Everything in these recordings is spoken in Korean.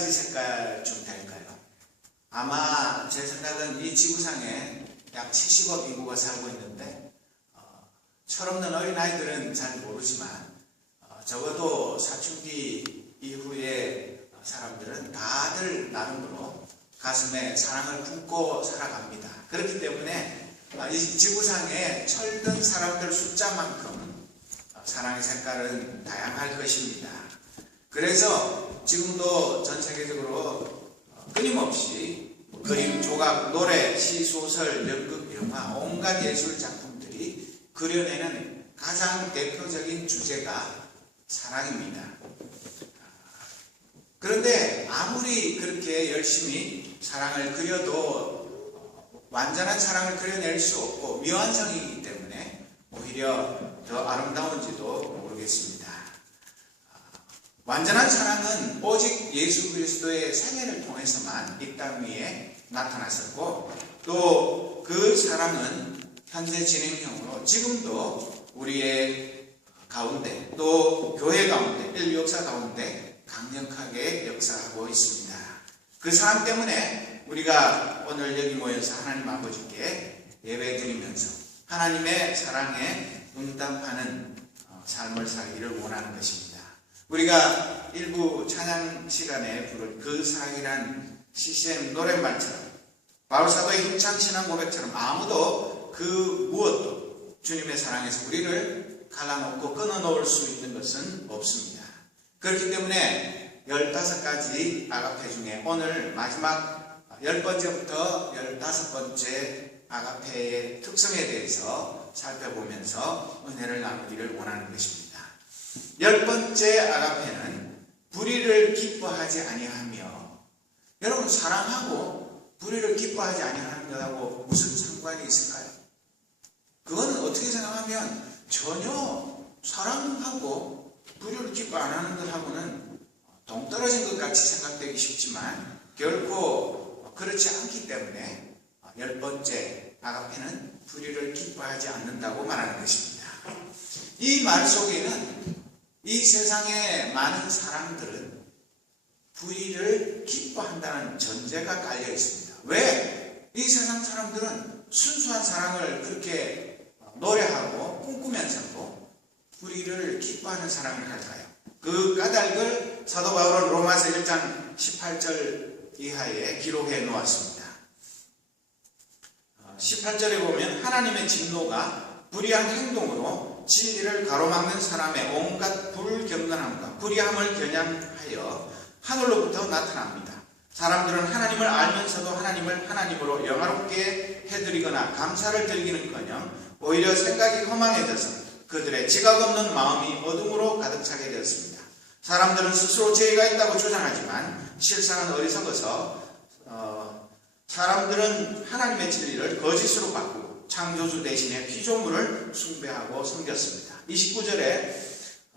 가지 색깔쯤 될까요? 아마 제 생각은 이 지구상에 약 70억 인구가 살고 있는데 철없는 어린아이들은 잘 모르지만 적어도 사춘기 이후의 사람들은 다들 나름대로 가슴에 사랑을 품고 살아갑니다. 그렇기 때문에 이 지구상에 철든 사람들 숫자만큼 사랑의 색깔은 다양할 것입니다. 그래서 지금도 전 세계적으로 끊임없이 그림, 조각, 노래, 시, 소설, 연극, 영화, 온갖 예술 작품들이 그려내는 가장 대표적인 주제가 사랑입니다. 그런데 아무리 그렇게 열심히 사랑을 그려도 완전한 사랑을 그려낼 수 없고 미완성이기 때문에 오히려 더 아름다운지도 모르겠습니다. 완전한 사랑은 오직 예수 그리스도의 생애를 통해서만 이 땅 위에 나타났었고 또 그 사랑은 현재 진행형으로 지금도 우리의 가운데 또 교회 가운데 인류 역사 가운데 강력하게 역사하고 있습니다. 그 사랑 때문에 우리가 오늘 여기 모여서 하나님 아버지께 예배드리면서 하나님의 사랑에 응답하는 삶을 살기를 원하는 것입니다. 우리가 일부 찬양 시간에 부른 그 사랑이란 CCM 노랫말처럼 바울사도의 힘찬 신앙 고백처럼 아무도 그 무엇도 주님의 사랑에서 우리를 갈라놓고 끊어놓을 수 있는 것은 없습니다. 그렇기 때문에 15가지 아가페 중에 오늘 마지막 10번째부터 15번째 아가페의 특성에 대해서 살펴보면서 은혜를 나누기를 원하는 것입니다. 10번째 아가페는 불의를 기뻐하지 아니하며, 여러분 사랑하고 불의를 기뻐하지 아니하는 것하고 무슨 상관이 있을까요? 그건 어떻게 생각하면 전혀 사랑하고 불의를 기뻐 안 하는 것하고는 동떨어진 것 같이 생각되기 쉽지만 결코 그렇지 않기 때문에 10번째 아가페는 불의를 기뻐하지 않는다고 말하는 것입니다. 이 말 속에는 이 세상의 많은 사람들은 불의를 기뻐한다는 전제가 깔려 있습니다. 왜? 이 세상 사람들은 순수한 사랑을 그렇게 노래하고 꿈꾸면서도 불의를 기뻐하는 사랑을 할까요? 그 까닭을 사도 바울은 로마서 1장 18절 이하에 기록해 놓았습니다. 18절에 보면 하나님의 진노가 불의한 행동으로 진리를 가로막는 사람의 온갖 불경건함과 불의함을 겨냥하여 하늘로부터 나타납니다. 사람들은 하나님을 알면서도 하나님을 하나님으로 영화롭게 해드리거나 감사를 드리기는커녕 오히려 생각이 허망해져서 그들의 지각 없는 마음이 어둠으로 가득 차게 되었습니다. 사람들은 스스로 죄가 있다고 주장하지만 실상은 어리석어서 사람들은 하나님의 진리를 거짓으로 바꾸고 창조주 대신에 피조물을 숭배하고 섬겼습니다. 29절에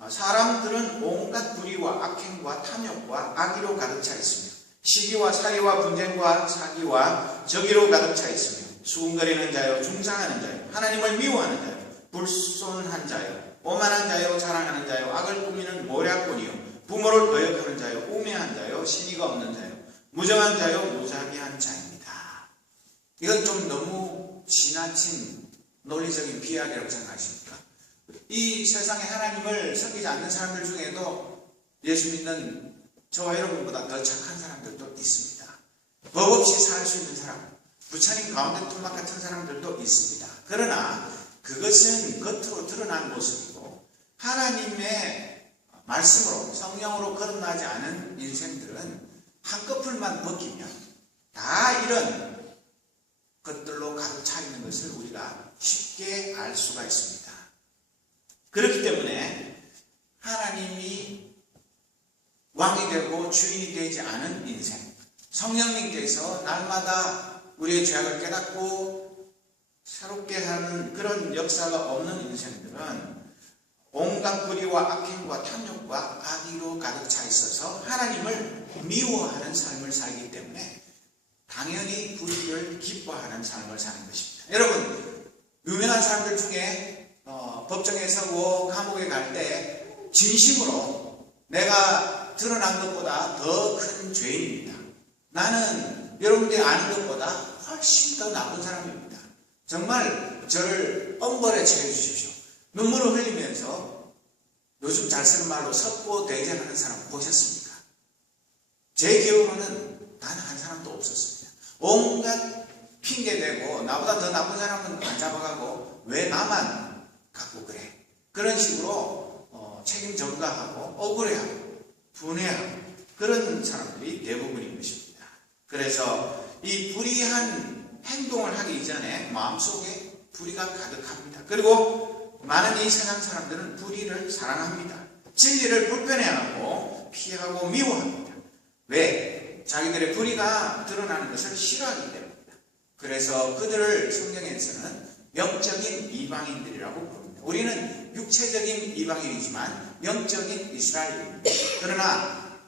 사람들은 온갖 불의와 악행과 탐욕과 악의로 가득 차 있으며 시기와 사기와 분쟁과 사기와 적의로 가득 차 있으며 수군거리는 자요 중상하는 자요 하나님을 미워하는 자요 불손한 자요 오만한 자요 자랑하는 자요 악을 꾸미는 모략꾼이요 부모를 거역하는 자요 우매한 자요 신의가 없는 자요 무정한 자요 무자비한 자입니다. 이건 좀 너무 지나친 논리적인 비약이라고 생각하십니까? 이 세상에 하나님을 섬기지 않는 사람들 중에도 예수 믿는 저와 여러분보다 더 착한 사람들도 있습니다. 법 없이 살 수 있는 사람, 부처님 가운데 토막 같은 사람들도 있습니다. 그러나 그것은 겉으로 드러난 모습이고 하나님의 말씀으로 성령으로 거듭나지 않은 인생들은 한꺼풀만 벗기면 다 이런 것들로 가득 차 있는 것을 우리가 쉽게 알 수가 있습니다. 그렇기 때문에 하나님이 왕이 되고 주인이 되지 않은 인생, 성령님께서 날마다 우리의 죄악을 깨닫고 새롭게 하는 그런 역사가 없는 인생들은 온갖 불의와 악행과 탐욕과 악의로 가득 차 있어서 하나님을 미워하는 삶을 살기 때문에 당연히 불의를 기뻐하는 삶을 사는 것입니다. 여러분, 유명한 사람들 중에 법정에 서고 감옥에 갈 때 진심으로 내가 드러난 것보다 더 큰 죄인입니다. 나는 여러분들이 아는 것보다 훨씬 더 나쁜 사람입니다. 정말 저를 엄벌에 처해 주십시오. 눈물을 흘리면서 요즘 잘 쓰는 말로 석고대죄하는 사람 보셨습니까? 제 기억으로는 단 한 사람도 없었습니다. 온갖 핑계대고 나보다 더 나쁜 사람은 안 잡아가고 왜 나만 갖고 그래? 그런 식으로 책임 전가하고 억울해하고 분해하고 그런 사람들이 대부분인 것입니다. 그래서 이 불의한 행동을 하기 이전에 마음속에 불의가 가득합니다. 그리고 많은 이 세상 사람들은 불의를 사랑합니다. 진리를 불편해하고 피하고 미워합니다. 왜? 자기들의 불의가 드러나는 것을 싫어하기 때문입니다. 그래서 그들을 성경에서는 영적인 이방인들이라고 부릅니다. 우리는 육체적인 이방인이지만 영적인 이스라엘입니다. 그러나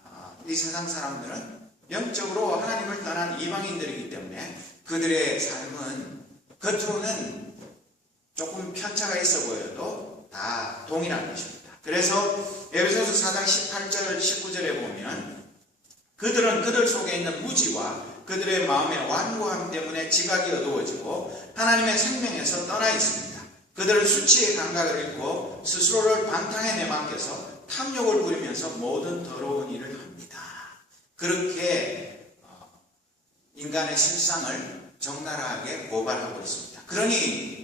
이 세상 사람들은 영적으로 하나님을 떠난 이방인들이기 때문에 그들의 삶은 겉으로는 조금 편차가 있어 보여도 다 동일한 것입니다. 그래서 에베소서 4장 18절 19절에 보면 그들은 그들 속에 있는 무지와 그들의 마음의 완고함 때문에 지각이 어두워지고 하나님의 생명에서 떠나 있습니다. 그들은 수치의 감각을 잃고 스스로를 방탕에 내맡겨서 탐욕을 부리면서 모든 더러운 일을 합니다. 그렇게 인간의 실상을 적나라하게 고발하고 있습니다. 그러니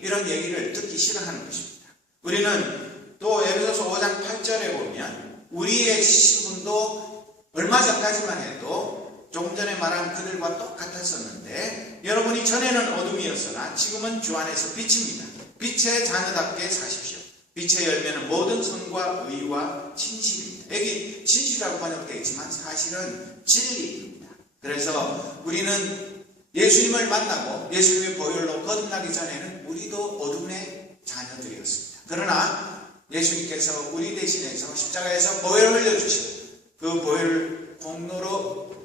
이런 얘기를 듣기 싫어하는 것입니다. 우리는 또 에베소서 5장 8절에 보면 우리의 신분도 얼마 전까지만 해도 조금 전에 말한 그들과 똑같았었는데 여러분이 전에는 어둠이었으나 지금은 주 안에서 빛입니다. 빛의 자녀답게 사십시오. 빛의 열매는 모든 선과 의와 진실입니다. 여기 진실이라고 번역되어 있지만 사실은 진리입니다. 그래서 우리는 예수님을 만나고 예수님의 보혈로 거듭나기 전에는 우리도 어둠의 자녀들이었습니다. 그러나 예수님께서 우리 대신해서 십자가에서 보혈을 흘려주시고 그 보혈 공로로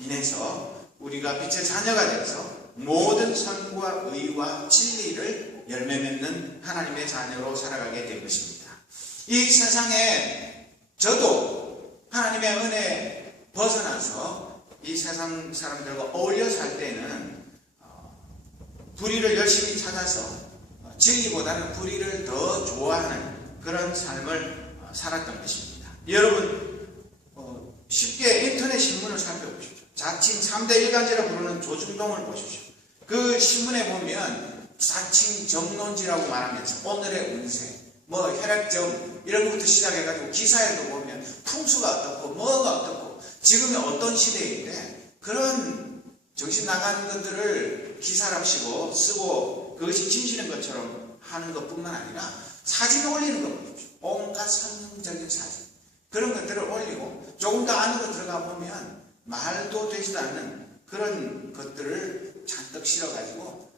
인해서 우리가 빛의 자녀가 되어서 모든 선과 의와 진리를 열매 맺는 하나님의 자녀로 살아가게 된 것입니다. 이 세상에 저도 하나님의 은혜에 벗어나서 이 세상 사람들과 어울려 살 때는 불의를 열심히 찾아서 진리보다는 불의를 더 좋아하는 그런 삶을 살았던 것입니다. 여러분 쉽게 인터넷 신문을 살펴보십시오. 자칭 3대 일간지라 부르는 조중동을 보십시오. 그 신문에 보면 자칭 정론지라고 말하면서 오늘의 운세, 혈액점 이런 것부터 시작해가지고 기사에도 보면 풍수가 어떻고 뭐가 어떻고 지금의 어떤 시대인데 그런 정신 나간 것들을 기사랍시고 쓰고 그것이 진실인 것처럼 하는 것뿐만 아니라 사진을 올리는 거 보십시오. 온갖 선정적인 사진 그런 것들을 올리고 조금 더 안으로 들어가 보면 말도 되지도 않는 그런 것들을 잔뜩 실어가지고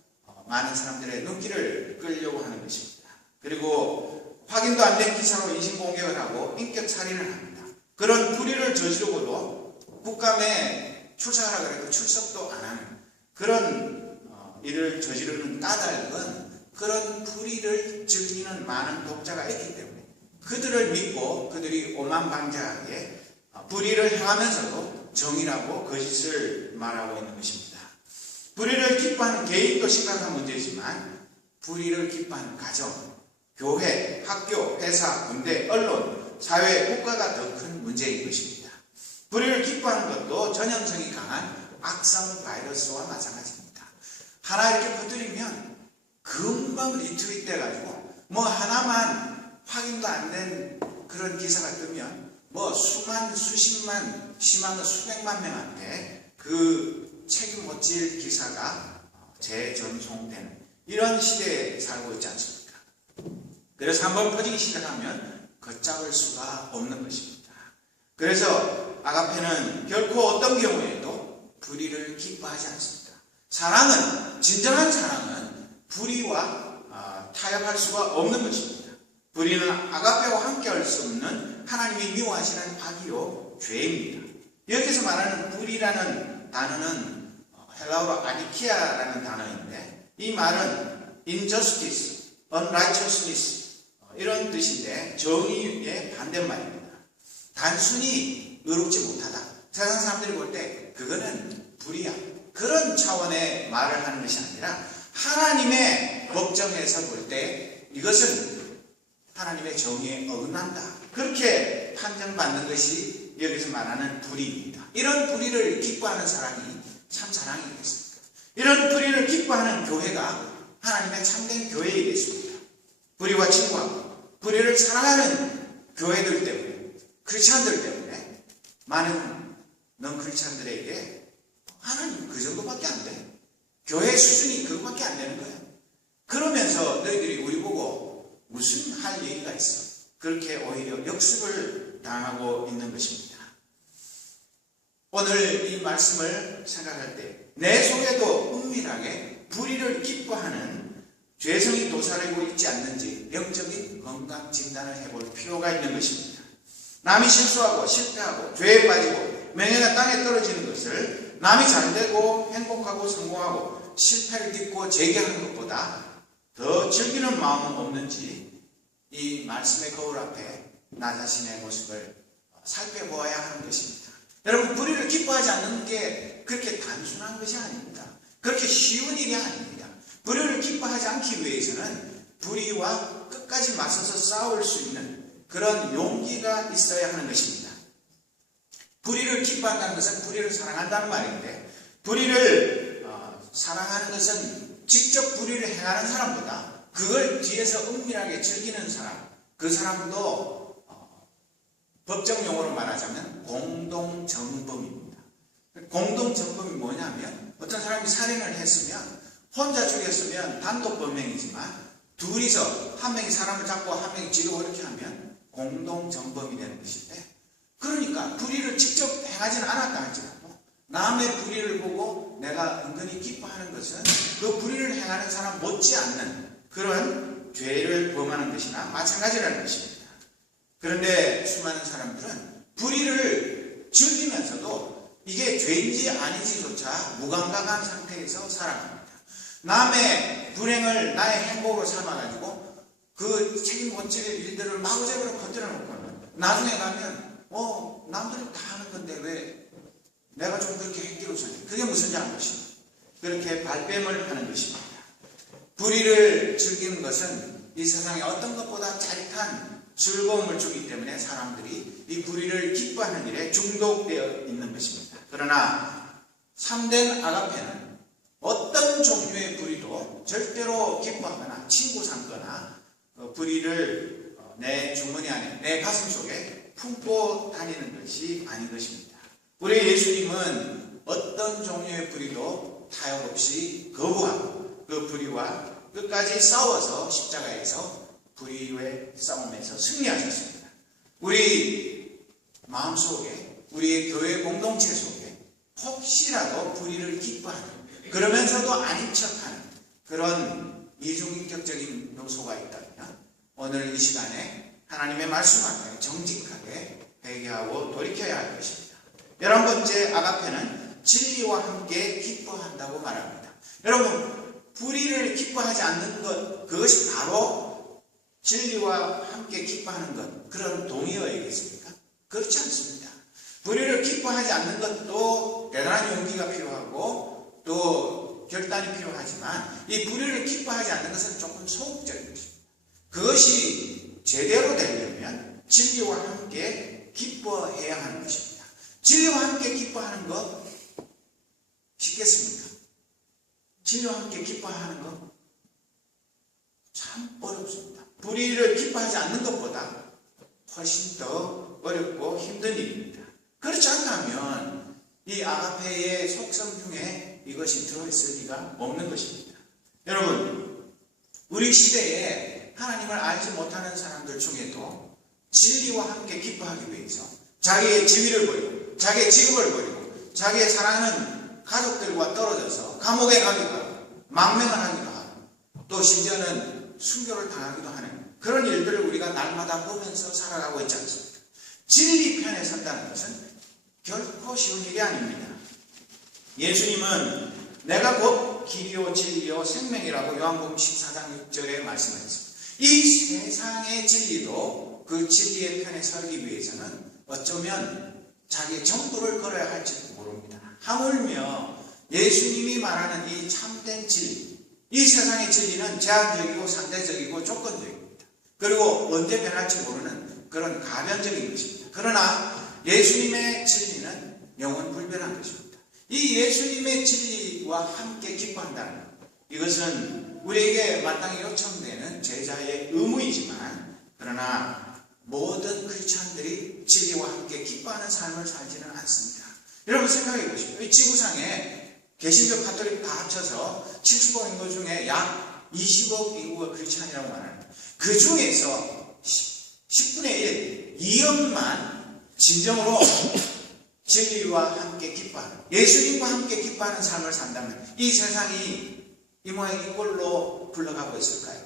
많은 사람들의 눈길을 끌려고 하는 것입니다. 그리고 확인도 안 된 기사로 인신공격을 하고 인격살인을 합니다. 그런 불의를 저지르고도 국감에 출석하라 그래도 출석도 안 하는 그런 일을 저지르는 까닭은 그런 불의를 즐기는 많은 독자가 있기 때문에 그들을 믿고 그들이 오만방자하게 불의를 행하면서도 정의라고 거짓을 말하고 있는 것입니다. 불의를 기뻐하는 개인도 심각한 문제지만 불의를 기뻐하는 가정, 교회, 학교, 회사, 군대, 언론, 사회, 국가가 더 큰 문제인 것입니다. 불의를 기뻐하는 것도 전염성이 강한 악성 바이러스와 마찬가지입니다. 하나 이렇게 퍼뜨리면 금방 리트윗 돼가지고 하나만 확인도 안 된 그런 기사가 뜨면 수만, 수십만, 심하면 수백만 명한테 그 책임 못 질 기사가 재전송되는 이런 시대에 살고 있지 않습니까? 그래서 한번 퍼지기 시작하면 걷잡을 수가 없는 것입니다. 그래서 아가페는 결코 어떤 경우에도 불의를 기뻐하지 않습니다. 사랑은, 진정한 사랑은 불의와 타협할 수가 없는 것입니다. 불의는 아가페와 함께 할 수 없는 하나님이 미워하시는 악이요 죄입니다. 여기서 말하는 불의라는 단어는 헬라어로 아디키아라는 단어인데 이 말은 injustice, unrighteousness 이런 뜻인데 정의의 반대말입니다. 단순히 의롭지 못하다. 세상 사람들이 볼 때 그거는 불이야. 그런 차원의 말을 하는 것이 아니라 하나님의 법정에서 볼 때 이것은 하나님의 정의에 어긋난다. 그렇게 판정받는 것이 여기서 말하는 불의입니다. 이런 불의를 기뻐하는 사람이 참 사랑이겠습니까? 이런 불의를 기뻐하는 교회가 하나님의 참된 교회이겠습니다. 불의와 친구하고 불의를 사랑하는 교회들 때문에, 크리스찬들 때문에 많은 넌크리스찬들에게 하나님 그 정도밖에 안 돼. 교회 수준이 그거밖에 안 되는 거야. 그러면서 너희들이 우리 보고 무슨 할 얘기가 있어. 그렇게 오히려 역습을 당하고 있는 것입니다. 오늘 이 말씀을 생각할 때 내 속에도 은밀하게 불의를 기뻐하는 죄성이 도사리고 있지 않는지 영적인 건강 진단을 해볼 필요가 있는 것입니다. 남이 실수하고 실패하고 죄에 빠지고 명예가 땅에 떨어지는 것을 남이 잘되고 행복하고 성공하고 실패를 딛고 재기하는 것보다 더 즐기는 마음은 없는지 이 말씀의 거울 앞에 나 자신의 모습을 살펴보아야 하는 것입니다. 여러분, 불의를 기뻐하지 않는 게 그렇게 단순한 것이 아닙니다. 그렇게 쉬운 일이 아닙니다. 불의를 기뻐하지 않기 위해서는 불의와 끝까지 맞서서 싸울 수 있는 그런 용기가 있어야 하는 것입니다. 불의를 기뻐한다는 것은 불의를 사랑한다는 말인데, 불의를 사랑하는 것은 직접 불의를 행하는 사람보다 그걸 뒤에서 은밀하게 즐기는 사람, 그 사람도 법정 용어로 말하자면 공동정범입니다. 공동정범이 뭐냐면 어떤 사람이 살인을 했으면 혼자 죽였으면 단독범행이지만 둘이서 한 명이 사람을 잡고 한 명이 지르고 이렇게 하면 공동정범이 되는 것인데, 그러니까 불의를 직접 행하지는 않았다 할지라도 남의 불의를 보고 내가 은근히 기뻐하는 것은 그 불의를 행하는 사람 못지않는 그런 죄를 범하는 것이나 마찬가지라는 것입니다. 그런데 수많은 사람들은 불의를 즐기면서도 이게 죄인지 아닌지조차 무감각한 상태에서 살아갑니다. 남의 불행을 나의 행복으로 삼아가지고 그 책임 못 지릴 일들을 마구잡이로 건드려 놓고 나중에 가면 남들이 다 하는 건데 왜 내가 좀 그렇게 행기로서는 그게 무슨 잘못이냐, 그렇게 발뺌을 하는 것입니다. 불의를 즐기는 것은 이 세상에 어떤 것보다 짜릿한 즐거움을 주기 때문에 사람들이 이 불의를 기뻐하는 일에 중독되어 있는 것입니다. 그러나 참된 아가페는 어떤 종류의 불의도 절대로 기뻐하거나 친구 삼거나 불의를 내 주머니 안에, 내 가슴 속에 품고 다니는 것이 아닌 것입니다. 우리 예수님은 어떤 종류의 불의도 타협 없이 거부하고 그 불의와 끝까지 싸워서 십자가에서 불의의 싸움에서 승리하셨습니다. 우리 마음속에, 우리의 교회 공동체 속에 혹시라도 불의를 기뻐하는, 그러면서도 아닌 척하는 그런 이중인격적인 요소가 있다면 오늘 이 시간에 하나님의 말씀 앞에 정직하게 회개하고 돌이켜야 할 것입니다. 11번째 아가페는 진리와 함께 기뻐한다고 말합니다. 여러분, 불의를 기뻐하지 않는 것, 그것이 바로 진리와 함께 기뻐하는 것, 그런 동의어이겠습니까? 그렇지 않습니다. 불의를 기뻐하지 않는 것도 대단한 용기가 필요하고 또 결단이 필요하지만 이 불의를 기뻐하지 않는 것은 조금 소극적인 것입니다. 그것이 제대로 되려면 진리와 함께 기뻐해야 하는 것입니다. 진리와 함께 기뻐하는 것 쉽겠습니까? 진리와 함께 기뻐하는 것 참 어렵습니다. 불의를 기뻐하지 않는 것보다 훨씬 더 어렵고 힘든 일입니다. 그렇지 않다면 이 아가페의 속성 중에 이것이 들어있을 리가 없는 것입니다. 여러분, 우리 시대에 하나님을 알지 못하는 사람들 중에도 진리와 함께 기뻐하기 위해서 자기의 지위를 버리고 자기의 직업을 버리고 자기의 사랑하는 가족들과 떨어져서 감옥에 가기도 하고 망명을 하기도 하고 또 심지어는 순교를 당하기도 하는 그런 일들을 우리가 날마다 보면서 살아가고 있지 않습니까? 진리 편에 선다는 것은 결코 쉬운 일이 아닙니다. 예수님은 내가 곧 길이요 진리요 생명이라고 요한복음 14장 6절에 말씀하셨습니다. 이 세상의 진리도 그 진리의 편에 서기 위해서는 어쩌면 자기의 전부를 걸어야 할지도 모릅니다. 하물며 예수님이 말하는 이 참된 진리, 이 세상의 진리는 제한적이고 상대적이고 조건적입니다. 그리고 언제 변할지 모르는 그런 가변적인 것입니다. 그러나 예수님의 진리는 영원 불변한 것입니다. 이 예수님의 진리와 함께 기뻐한다는 것, 이것은 우리에게 마땅히 요청되는 제자의 의무이지만, 그러나 모든 크리스찬들이 진리와 함께 기뻐하는 삶을 살지는 않습니다. 여러분 생각해 보십시오. 이 지구상에 개신교, 가톨릭 다 합쳐서 70억 인구 중에 약 20억 인구가 크리스찬이라고 말합니다. 그 중에서 10분의 1, 2억만 진정으로 진리와 함께 기뻐하는, 예수님과 함께 기뻐하는 삶을 산다면 이 세상이 이 모양 이 꼴로 굴러가고 있을까요?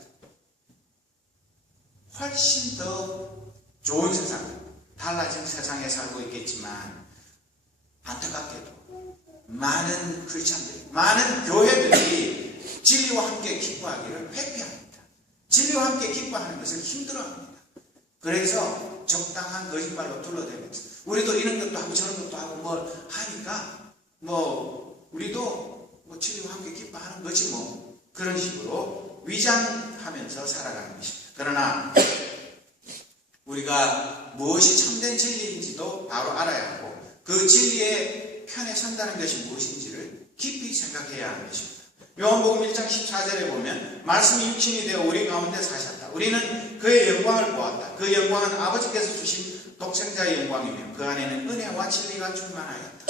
훨씬 더 좋은 세상, 달라진 세상에 살고 있겠지만, 안타깝게도 많은 크리스찬들이, 많은 교회들이 진리와 함께 기뻐하기를 회피합니다. 진리와 함께 기뻐하는 것을 힘들어합니다. 그래서 적당한 거짓말로 둘러대면서 우리도 이런 것도 하고 저런 것도 하고 뭐 하니까 우리도 진리와 함께 기뻐하는 거지 뭐, 그런 식으로 위장하면서 살아가는 것입니다. 그러나 우리가 무엇이 참된 진리인지도 바로 알아야 하고, 그 진리의 편에 선다는 것이 무엇인지를 깊이 생각해야 하는 것입니다. 요한복음 1장 14절에 보면 말씀이 육신이 되어 우리 가운데 사셨다. 우리는 그의 영광을 보았다. 그 영광은 아버지께서 주신 독생자의 영광이며 그 안에는 은혜와 진리가 충만하였다.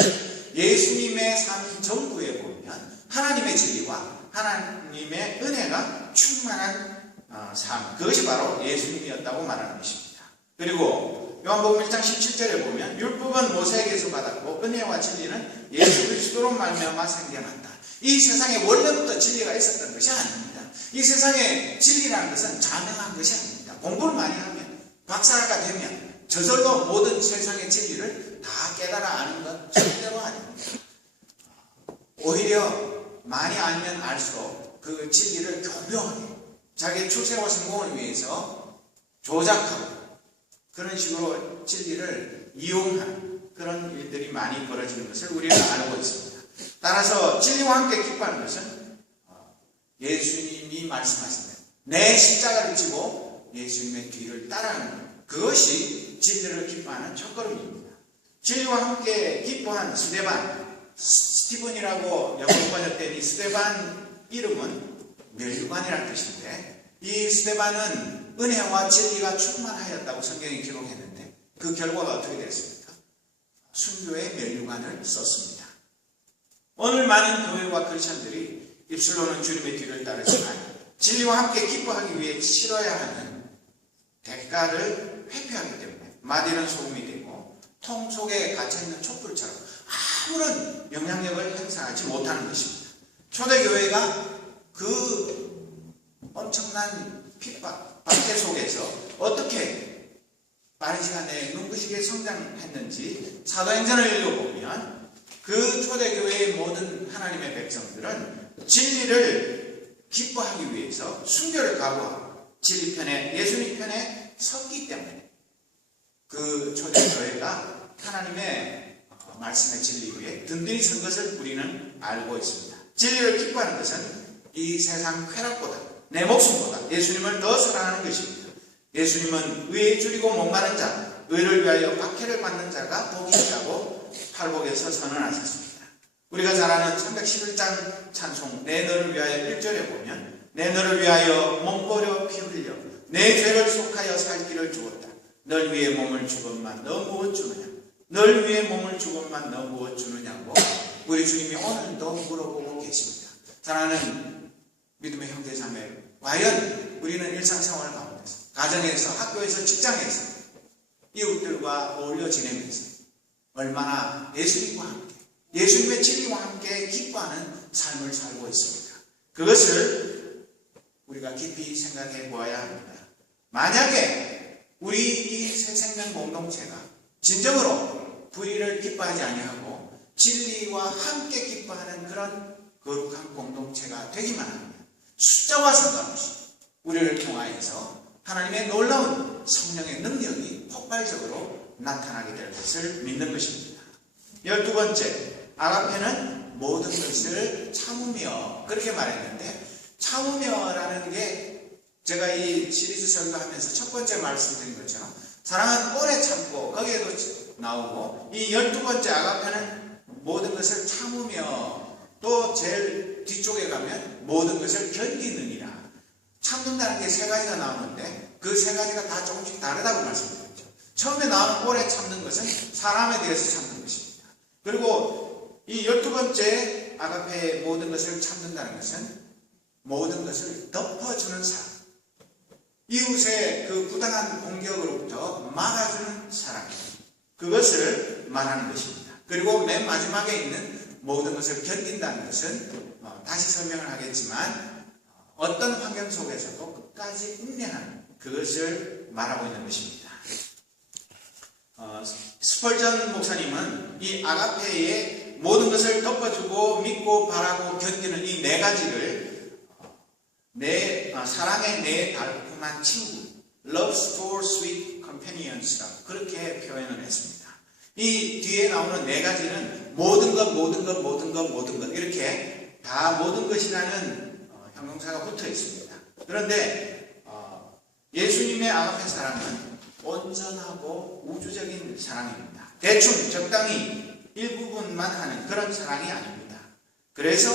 예수님의 삶 전부에 보면 하나님의 진리와 하나님의 은혜가 충만한 삶, 그것이 바로 예수님이었다고 말하는 것입니다. 그리고 요한복음 1장 17절에 보면 율법은 모세에게서 받았고 은혜와 진리는 예수 그리스도로 말미암아 생겨났다. 이 세상에 원래부터 진리가 있었던 것이 아닙니다. 이 세상에 진리라는 것은 자명한 것이 아닙니다. 공부를 많이 하면, 박사가 되면 저절로 모든 세상의 진리를 다 깨달아 아는 것 절대로 아닙니다. 오히려 많이 알면 알수록 그 진리를 교묘하게 자기의 출세와 성공을 위해서 조작하고 그런 식으로 진리를 이용하는 그런 일들이 많이 벌어지는 것을 우리가 알고 있습니다. 따라서 진리와 함께 기뻐하는 것은 예수님이 말씀하신 대로 내 십자가를 지고 예수님의 뒤를 따라가는 것, 그것이 진리를 기뻐하는 첫걸음입니다. 진리와 함께 기뻐하는 스티븐이라고 영어로 번역된 이 스데반 이름은 멸류관이라는 뜻인데, 이 스데반은 은혜와 진리가 충만하였다고 성경이 기록했는데 그 결과가 어떻게 됐습니까? 순교의 멸류관을 썼습니다. 오늘 많은 교회와 크리스천들이 입술로는 주님의 뒤를 따르지만 진리와 함께 기뻐하기 위해 치러야 하는 대가를 회피하기 때문에 마디는 소금이 되고 통 속에 갇혀있는 촛불처럼 아무런 영향력을 행사하지 못하는 것입니다. 초대교회가 그 엄청난 핍박, 박해 속에서 어떻게 빠른 시간에 눈부시게 성장했는지 사도행전을 읽어보면 그 초대교회의 모든 하나님의 백성들은 진리를 기뻐하기 위해서 순교를 각오하고 진리 편에, 예수님 편에 섰기 때문에 그 초대교회가 하나님의 말씀의 진리 위에 든든히 선 것을 우리는 알고 있습니다. 진리를 기뻐하는 것은 이 세상 쾌락보다, 내 목숨보다 예수님을 더 사랑하는 것입니다. 예수님은 의에 줄이고 목마른 자, 의를 위하여 박해를 받는 자가 복이 있다고 팔복에서 선언하셨습니다. 우리가 잘 아는 311장 찬송 내 너를 위하여 1절에 보면 내 너를 위하여 몸버려 피 흘려 내 죄를 속하여 살 길을 주었다. 널 위해 몸을 주건만 너 무엇 주느냐, 널 위해 몸을 주건만 너 무엇 주느냐고 우리 주님이 오늘도 물어보고 계십니다. 사랑하는 믿음의 형제자매, 과연 우리는 일상생활 가운데서, 가정에서, 학교에서, 직장에서 이웃들과 어울려 지내면서 얼마나 예수님과 함께, 예수님의 진리와 함께 기뻐하는 삶을 살고 있습니까? 그것을 우리가 깊이 생각해 보아야 합니다. 만약에 우리 이 새생명 공동체가 진정으로 불의를 기뻐하지 아니하고 진리와 함께 기뻐하는 그런 거룩한 공동체가 되기만 하면 숫자와 상관없이 우리를 통하여서 하나님의 놀라운 성령의 능력이 폭발적으로 나타나게 될 것을 믿는 것입니다. 12번째, 아가페는 모든 것을 참으며, 그렇게 말했는데, 참으며라는 게 제가 이 시리즈 설교하면서 첫 번째 말씀드린 것처럼 사랑은 오래 참고, 거기에도 나오고, 이 12번째 아가페는 모든 것을 참으며, 또 제일 뒤쪽에 가면 모든 것을 견디느니라. 참는다는 게 세 가지가 나오는데 그 세 가지가 다 조금씩 다르다고 말씀드렸죠. 처음에 나오는 오래 참는 것은 사람에 대해서 참는 것입니다. 그리고 이 12번째 아가페의 모든 것을 참는다는 것은 모든 것을 덮어주는 사람, 이웃의 그 부당한 공격으로부터 막아주는 사람, 그것을 말하는 것입니다. 그리고 맨 마지막에 있는 모든 것을 견딘다는 것은 다시 설명을 하겠지만 어떤 환경 속에서도 끝까지 인내하는, 그것을 말하고 있는 것입니다. 스펄전 목사님은 이 아가페의 모든 것을 덮어주고 믿고 바라고 견디는 이 네 가지를 사랑의 네 달콤한 친구, Love's four sweet companions라고 그렇게 표현을 했습니다. 이 뒤에 나오는 네 가지는 모든 것, 모든 것, 모든 것, 모든 것, 이렇게 다 모든 것이라는 형용사가 붙어 있습니다. 그런데 예수님의 아가페 사랑은 온전하고 우주적인 사랑입니다. 대충 적당히 일부분만 하는 그런 사랑이 아닙니다. 그래서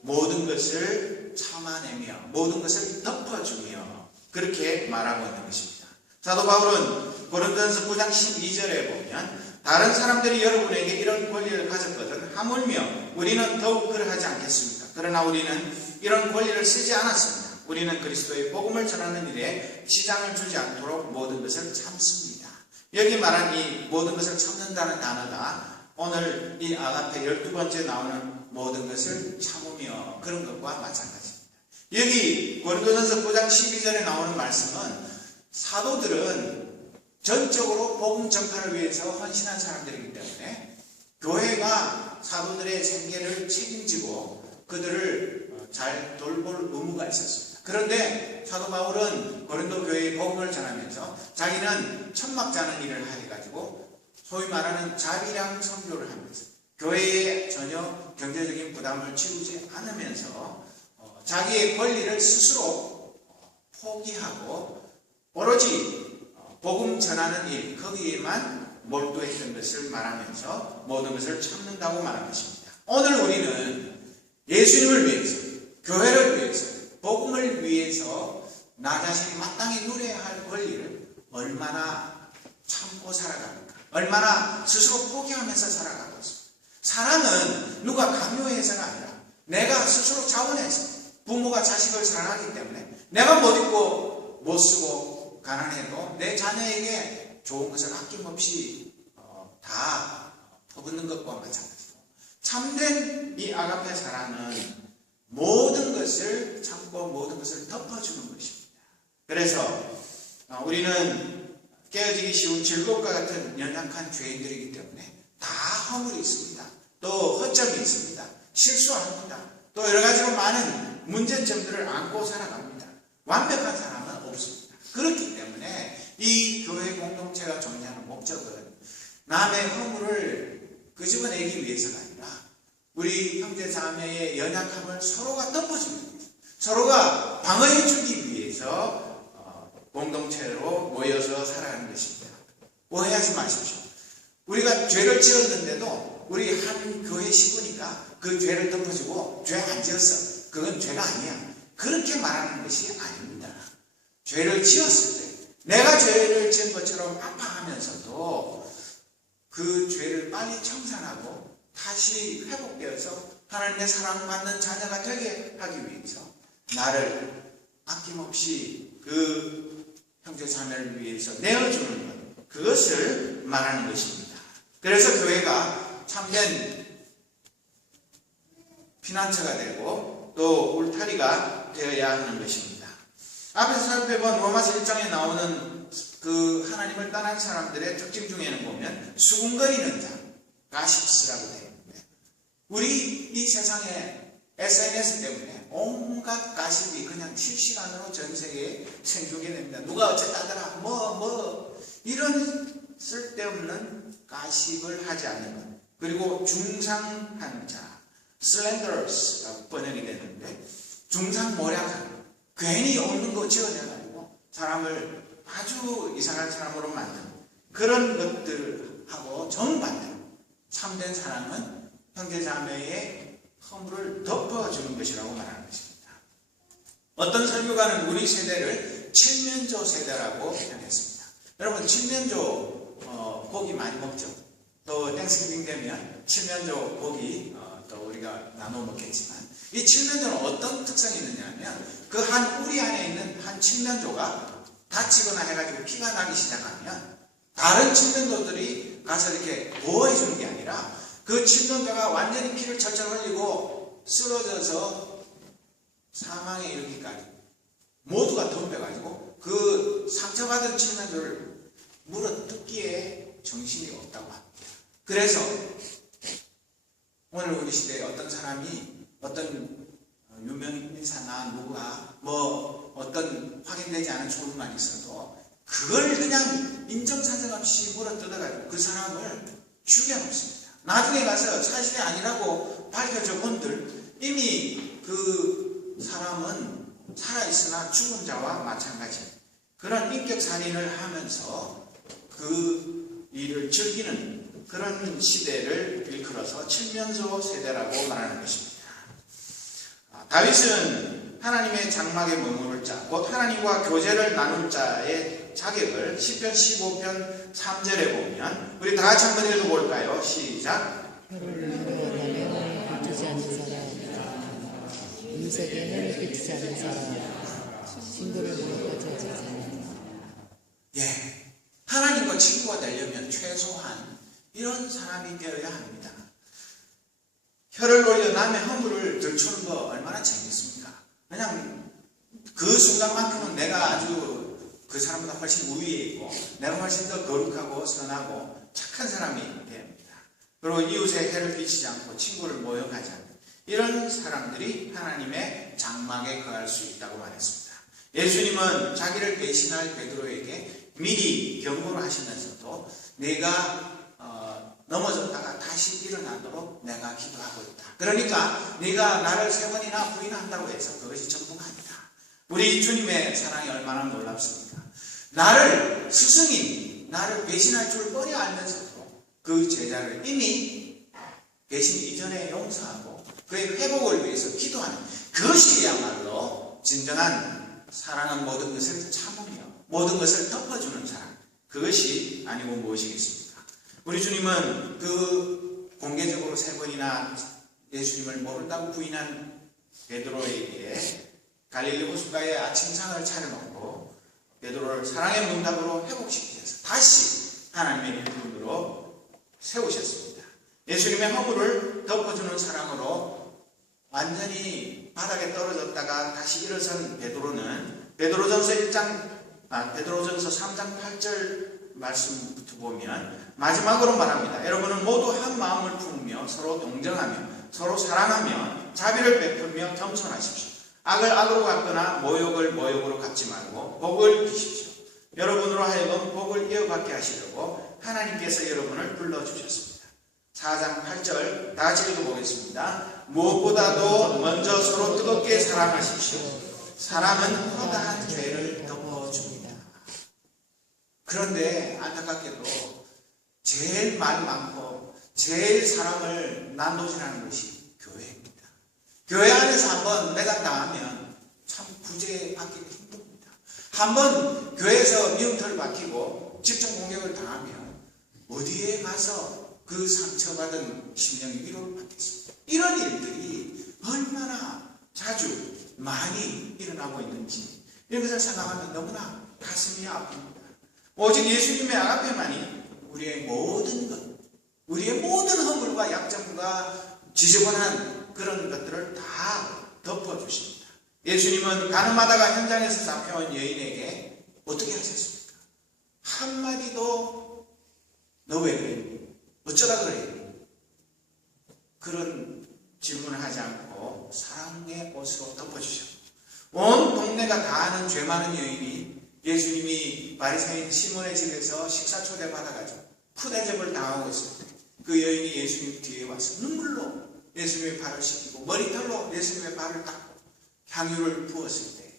모든 것을 참아내며 모든 것을 덮어주며 그렇게 말하고 있는 것입니다. 사도 바울은 고린도전서 9장 12절에 보면 다른 사람들이 여러분에게 이런 권리를 가졌거든 하물며 우리는 더욱 그러하지 않겠습니까? 그러나 우리는 이런 권리를 쓰지 않았습니다. 우리는 그리스도의 복음을 전하는 일에 지장을 주지 않도록 모든 것을 참습니다. 여기 말한 이 모든 것을 참는다는 단어가 오늘 이 아가페 12번째 나오는 모든 것을 참으며 그런 것과 마찬가지입니다. 여기 고린도전서 9장 12절에 나오는 말씀은 사도들은 전적으로 복음 전파를 위해서 헌신한 사람들이기 때문에 교회가 사도들의 생계를 책임지고 그들을 잘 돌볼 의무가 있었습니다. 그런데 사도 바울은 고린도 교회의 복음을 전하면서 자기는 천막자는 일을 해가지고 소위 말하는 자비랑 선교를 하면서 교회에 전혀 경제적인 부담을 지우지 않으면서 자기의 권리를 스스로 포기하고 오로지 복음 전하는 일, 거기에만 몰두했던 것을 말하면서 모든 것을 참는다고 말한 것입니다. 오늘 우리는 예수님을 위해서, 교회를 위해서, 복음을 위해서 나 자신이 마땅히 누려야 할 권리를 얼마나 참고 살아갑니까? 얼마나 스스로 포기하면서 살아가고 있습니다. 사랑은 누가 강요해서가 아니라 내가 스스로 자원해서, 부모가 자식을 사랑하기 때문에 내가 못 입고 못 쓰고 가난해도 내 자녀에게 좋은 것을 아낌없이 다 퍼붓는 것과 마찬가지고, 참된 이 아가페 사랑은 모든 것을 참고 모든 것을 덮어주는 것입니다. 그래서 우리는 깨어지기 쉬운 즐거움과 같은 연약한 죄인들이기 때문에 다 허물이 있습니다. 또 허점이 있습니다. 실수합니다. 또 여러 가지로 많은 문제점들을 안고 살아갑니다. 완벽한 사람은 없습니다. 그렇기 때문에 이 교회 공동체가 존재하는 목적은 남의 허물을 끄집어내기 위해서가 아니라 우리 형제 자매의 연약함을 서로가 덮어주기 위해서, 서로가 방어해주기 위해서 공동체로 모여서 살아가는 것입니다. 오해하지 마십시오. 우리가 죄를 지었는데도 우리 한 교회 식구니까 그 죄를 덮어주고 죄 안 지었어, 그건 죄가 아니야, 그렇게 말하는 것이 아닙니다. 죄를 지었을 때 내가 죄를 지은 것처럼 아파하면서도 그 죄를 빨리 청산하고 다시 회복되어서 하나님의 사랑받는 자녀가 되게 하기 위해서 나를 아낌없이 그 형제 자매를 위해서 내어주는 것, 그것을 말하는 것입니다. 그래서 교회가 참된 피난처가 되고 또 울타리가 되어야 하는 것입니다. 앞에서 살펴본 로마서 1장에 나오는 그 하나님을 떠난 사람들의 특징 중에는 보면 수군거리는 자, 가십스라고 되어 있는데, 우리 이 세상에 SNS 때문에 온갖 가십이 그냥 실시간으로 전 세계에 생기게 됩니다. 누가 어쨌다더라, 이런 쓸데없는 가십을 하지 않는 것, 그리고 중상한 자, slanderous라고 번역이 되는데 중상모략한, 괜히 없는 거 지어내가지고 사람을 아주 이상한 사람으로 만드는 그런 것들하고 정반대로 참된 사랑은 형제자매의 허물을 덮어주는 것이라고 말하는 것입니다. 어떤 설교가는 우리 세대를 칠면조 세대라고 표현했습니다. 여러분, 칠면조 고기 많이 먹죠. 또 땡스기빙 되면 칠면조 고기 또 우리가 나눠 먹겠지만, 이 칠면조는 어떤 특성이 있느냐 하면 그 한 우리 안에 있는 한 칠면조가 다치거나 해가지고 피가 나기 시작하면 다른 칠면조들이 가서 이렇게 보호해 주는 게 아니라 그 칠면조가 완전히 피를 철철 흘리고 쓰러져서 사망에 이르기까지 모두가 덤벼가지고 그 상처받은 칠면조를 물어뜯기에 정신이 없다고 합니다. 그래서 오늘 우리 시대에 어떤 사람이 어떤 유명 인사나 누가 뭐 어떤 확인되지 않은 소문만 있어도 그걸 그냥 인정사정 없이 물어뜯어가지고 그 사람을 죽여놓습니다. 나중에 가서 사실이 아니라고 밝혀져 본들 이미 그 사람은 살아있으나 죽은 자와 마찬가지 그런 인격살인을 하면서 그 일을 즐기는 그런 시대를 일컬어서 칠면조 세대라고 말하는 것입니다. 다윗은 하나님의 장막에 머무를 자, 곧 하나님과 교제를 나눌 자의 자격을 시편 15편 3절에 보면 우리 다 같이 한번 읽어볼까요? 시작. 해를 비추지 않는 사람, 음색에 해를 비추지 않는 사람, 친구를 모욕하지 않는 사람. 예, 하나님과 친구가 되려면 최소한 이런 사람이 되어야 합니다. 혀를 올려 남의 허물을 들추는 거 얼마나 재밌습니까? 그냥 그 순간만큼은 내가 아주 그 사람보다 훨씬 우위에 있고 내가 훨씬 더 거룩하고 선하고 착한 사람이 됩니다. 그리고 이웃의 해를 비치지 않고 친구를 모욕하지 않는 이런 사람들이 하나님의 장막에 거할 수 있다고 말했습니다. 예수님은 자기를 배신할 베드로에게 미리 경고를 하시면서도 내가 넘어졌다가 다시 일어나도록 내가 기도하고 있다. 그러니까 네가 나를 3번이나 부인한다고 해서 그것이 전부가 아니다. 우리 주님의 사랑이 얼마나 놀랍습니까? 나를 스승인, 나를 배신할 줄 뻔히 알면서도 그 제자를 이미 배신 이전에 용서하고 그의 회복을 위해서 기도하는 그것이야말로 진정한 사랑은 모든 것을 참으며 모든 것을 덮어주는 사랑, 그것이 아니고 무엇이겠습니까? 우리 주님은 그 공개적으로 3번이나 예수님을 모른다고 부인한 베드로에게 갈릴리 호숫가에 아침상을 차려놓고 베드로를 사랑의 문답으로 회복시키셔서 다시 하나님의 일꾼으로 세우셨습니다. 예수님의 허물을 덮어주는 사랑으로 완전히 바닥에 떨어졌다가 다시 일어선 베드로는 베드로전서 3장 8절 말씀부터 보면 마지막으로 말합니다. 여러분은 모두 한 마음을 품으며 서로 동정하며 서로 사랑하며 자비를 베풀며 겸손하십시오. 악을 악으로 갚거나 모욕을 모욕으로 갚지 말고 복을 입히십시오. 여러분으로 하여금 복을 이어받게 하시려고 하나님께서 여러분을 불러주셨습니다. 4장 8절 다 같이 읽어보겠습니다. 무엇보다도 먼저 서로 뜨겁게 사랑하십시오. 사랑은 허다한 죄를 덮어줍니다. 그런데 안타깝게도 제일 말 많고 제일 사람을 난도질하는 것이 교회입니다. 교회 안에서 한번 매달당하면 참 구제받기가 힘듭니다. 한번 교회에서 미움털을 박히고 집중 공격을 당하면 어디에 가서 그 상처받은 심령이 위로를 받겠습니까? 이런 일들이 얼마나 자주 많이 일어나고 있는지 이런 것을 생각하면 너무나 가슴이 아픕니다. 오직 예수님의 아가페만이 우리의 모든 것, 우리의 모든 허물과 약점과 지저분한 그런 것들을 다 덮어주십니다. 예수님은 가늠하다가 현장에서 잡혀온 여인에게 어떻게 하셨습니까? 한마디도 너 왜 그래? 어쩌다 그래? 그런 질문을 하지 않고 사랑의 옷으로 덮어주셨고 온 동네가 다 아는 죄 많은 여인이 예수님이 바리새인 시몬의 집에서 식사 초대받아가지고 푸대접을 당하고 있을 때 그 여인이 예수님 뒤에 와서 눈물로 예수님의 발을 씻기고 머리털로 예수님의 발을 닦고 향유를 부었을 때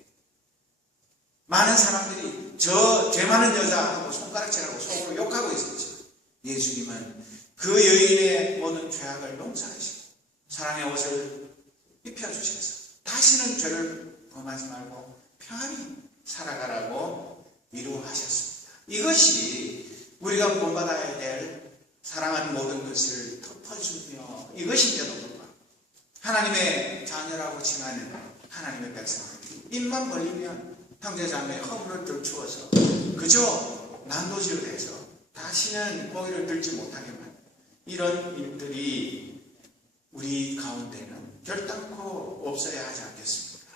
많은 사람들이 저 죄 많은 여자하고 손가락질하고 속으로 욕하고 있었지만 예수님은 그 여인의 모든 죄악을 용서하시고 사랑의 옷을 입혀주셔서 다시는 죄를 범하지 말고 평안히 살아가라고 위로하셨습니다. 이것이 우리가 본받아야 될 사랑하는 모든 것을 덮어주며 이것인데도 불구하고 하나님의 자녀라고 칭하는 하나님의 백성들이 입만 벌리면 형제자매의 허물을 들추어서 그저 난도질을 해서 다시는 고기를 들지 못하게 만든 이런 일들이 우리 가운데는 결단코 없어야 하지 않겠습니까?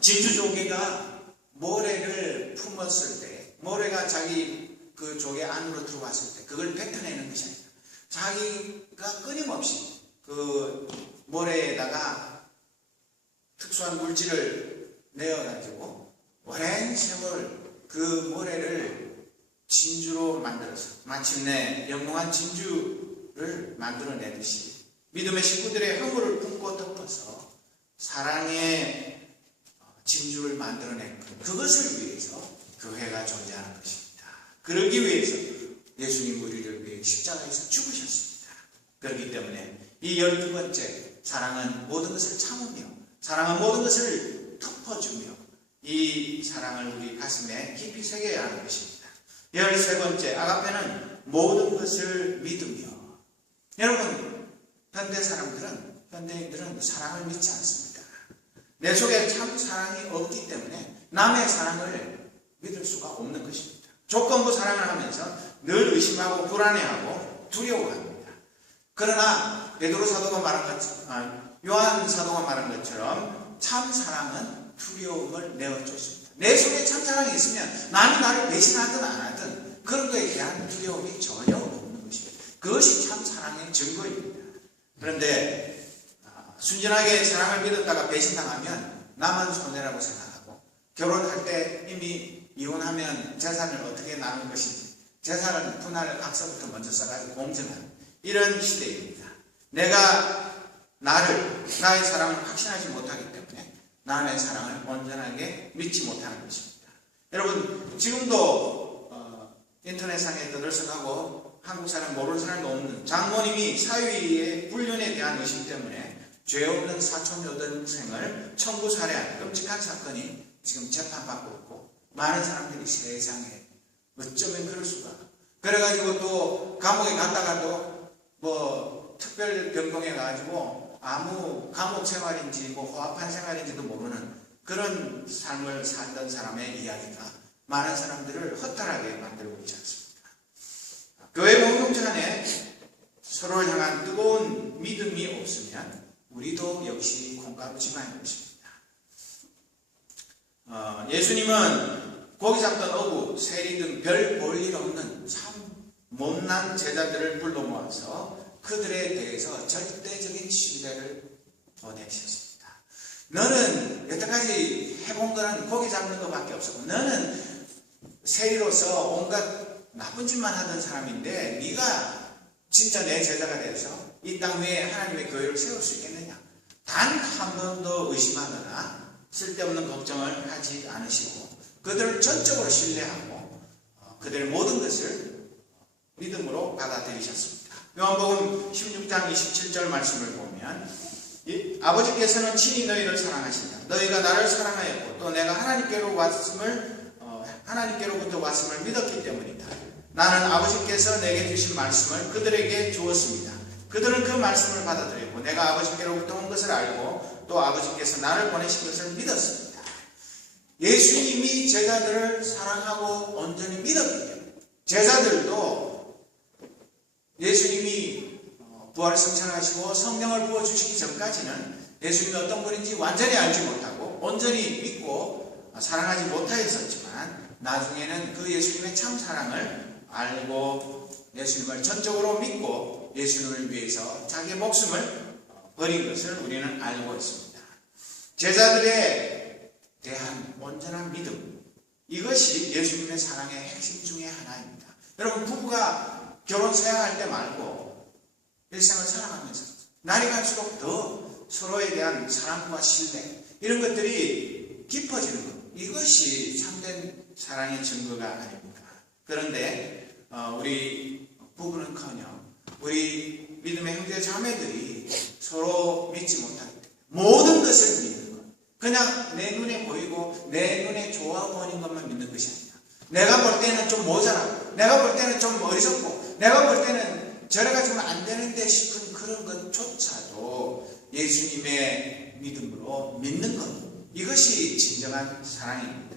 진주조개가 모래를 품었을 때 모래가 자기 그 조개 안으로 들어왔을 때 그걸 뱉어내는 것이 아니라 자기가 끊임없이 그 모래에다가 특수한 물질을 내어가지고 오랜 세월 그 모래를 진주로 만들어서 마침내 영롱한 진주를 만들어내듯이 믿음의 식구들의 허물을 품고 덮어서 사랑의 진주를 만들어낸 그것을 위해서 교회가 존재하는 것입니다. 그러기 위해서 예수님 우리를 위해 십자가에서 죽으셨습니다. 그렇기 때문에 이 12번째 사랑은 모든 것을 참으며 사랑은 모든 것을 덮어주며 이 사랑을 우리 가슴에 깊이 새겨야 하는 것입니다. 13번째 아가페는 모든 것을 믿으며 여러분 현대인들은 사랑을 믿지 않습니다. 내 속에 참 사랑이 없기 때문에 남의 사랑을 믿을 수가 없는 것입니다. 조건부 사랑을 하면서 늘 의심하고 불안해하고 두려워합니다. 그러나 베드로 사도가 말한 것처럼 요한 사도가 말한 것처럼 참 사랑은 두려움을 내어줬습니다. 내 속에 참 사랑이 있으면 남이 나를 배신하든 안 하든 그런 거에 대한 두려움이 전혀 없는 것입니다. 그것이 참 사랑의 증거입니다. 그런데 순진하게 사랑을 믿었다가 배신당하면 나만 손해라고 생각하고 결혼할 때 이미 이혼하면 재산을 어떻게 나눌 것인지 재산을 분할 각서부터 먼저 써가지고 공증하는 이런 시대입니다. 내가 나의 사랑을 확신하지 못하기 때문에 남의 사랑을 온전하게 믿지 못하는 것입니다. 여러분 지금도 인터넷상에 떠들썩하고 한국 사람 모르는 사람도 없는 장모님이 사위의 불륜에 대한 의심 때문에 죄 없는 사촌 여동생을 청부 살해한 끔찍한 사건이 지금 재판받고 있고 많은 사람들이 세상에 어쩌면 그럴 수가 그래가지고 또 감옥에 갔다가도 뭐 특별 변동해 가지고 아무 감옥 생활인지 뭐 호합한 생활인지도 모르는 그런 삶을 살던 사람의 이야기가 많은 사람들을 허탈하게 만들고 있지 않습니까? 교회 공동체 안에 서로를 향한 뜨거운 믿음이 없으면 우리도 역시 콩가루지마인 것입니다. 예수님은 고기 잡던 어부, 세리 등 별 볼 일 없는 참 못난 제자들을 불러 모아서 그들에 대해서 절대적인 신뢰를 보내셨습니다. 너는 여태까지 해본 거는 고기 잡는 것밖에 없었고 너는 세리로서 온갖 나쁜 짓만 하던 사람인데 네가 진짜 내 제자가 되어서 이 땅 위에 하나님의 교회를 세울 수 있겠느냐? 단 한 번도 의심하거나 쓸데없는 걱정을 하지 않으시고 그들을 전적으로 신뢰하고 그들의 모든 것을 믿음으로 받아들이셨습니다. 요한복음 16장 27절 말씀을 보면 아버지께서는 친히 너희를 사랑하신다. 너희가 나를 사랑하였고 또 내가 하나님께로부터 왔음을 믿었기 때문이다. 나는 아버지께서 내게 주신 말씀을 그들에게 주었습니다. 그들은 그 말씀을 받아들였고 내가 아버지께로부터 온 것을 알고 또 아버지께서 나를 보내신 것을 믿었습니다. 예수님이 제자들을 사랑하고 온전히 믿었기 때문에 제자들도 예수님이 부활을 성찬하시고 성령을 부어주시기 전까지는 예수님이 어떤 분인지 완전히 알지 못하고 온전히 믿고 사랑하지 못하였었지만 나중에는 그 예수님의 참 사랑을 알고 예수님을 전적으로 믿고 예수님을 위해서 자기의 목숨을 버린 것을 우리는 알고 있습니다. 제자들에 대한 온전한 믿음, 이것이 예수님의 사랑의 핵심 중에 하나입니다. 여러분 부부가 결혼 서양할 때 말고 일생을 살아가면서 날이 갈수록 더 서로에 대한 사랑과 신뢰 이런 것들이 깊어지는 것. 이것이 참된 사랑의 증거가 아닙니까? 그런데 우리 부부는커녕 우리 믿음의 형제 자매들이 서로 믿지 못하기 때문에 모든 것을 믿는 것. 그냥 내 눈에 보이고 내 눈에 좋아 보이는 것만 믿는 것이 아니라 내가 볼 때는 좀 모자라고 내가 볼 때는 좀 어리석고 내가 볼 때는 저래 가지고는 안 되는데 싶은 그런 것조차도 예수님의 믿음으로 믿는 것. 이것이 진정한 사랑입니다.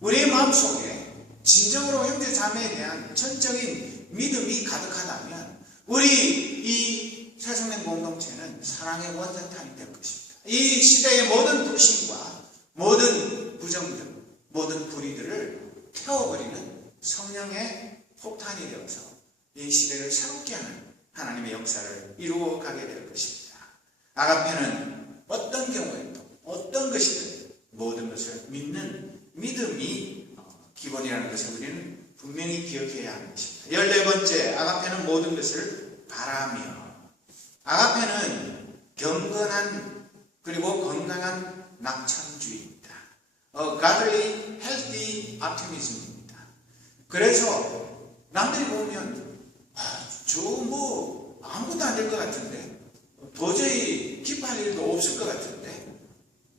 우리의 마음속에 진정으로 형제 자매에 대한 전적인 믿음이 가득하다면 우리 이 새성령 공동체는 사랑의 원전탄이 될 것입니다. 이 시대의 모든 불신과 모든 부정들, 모든 불의들을 태워버리는 성령의 폭탄이 되어서 이 시대를 새롭게 하는 하나님의 역사를 이루어가게 될 것입니다. 아가페는 어떤 경우에도 어떤 것이든 모든 것을 믿는 믿음이 기본이라는 것을 우리는 분명히 기억해야 하는 것입니다. 14번째, 아가페는 모든 것을 바라며. 아가페는 경건한 그리고 건강한 낙천주의입니다. godly, healthy optimism입니다. 그래서 남들이 보면 저 뭐 아무것도 안 될 것 같은데 도저히 기뻐할 일도 없을 것 같은데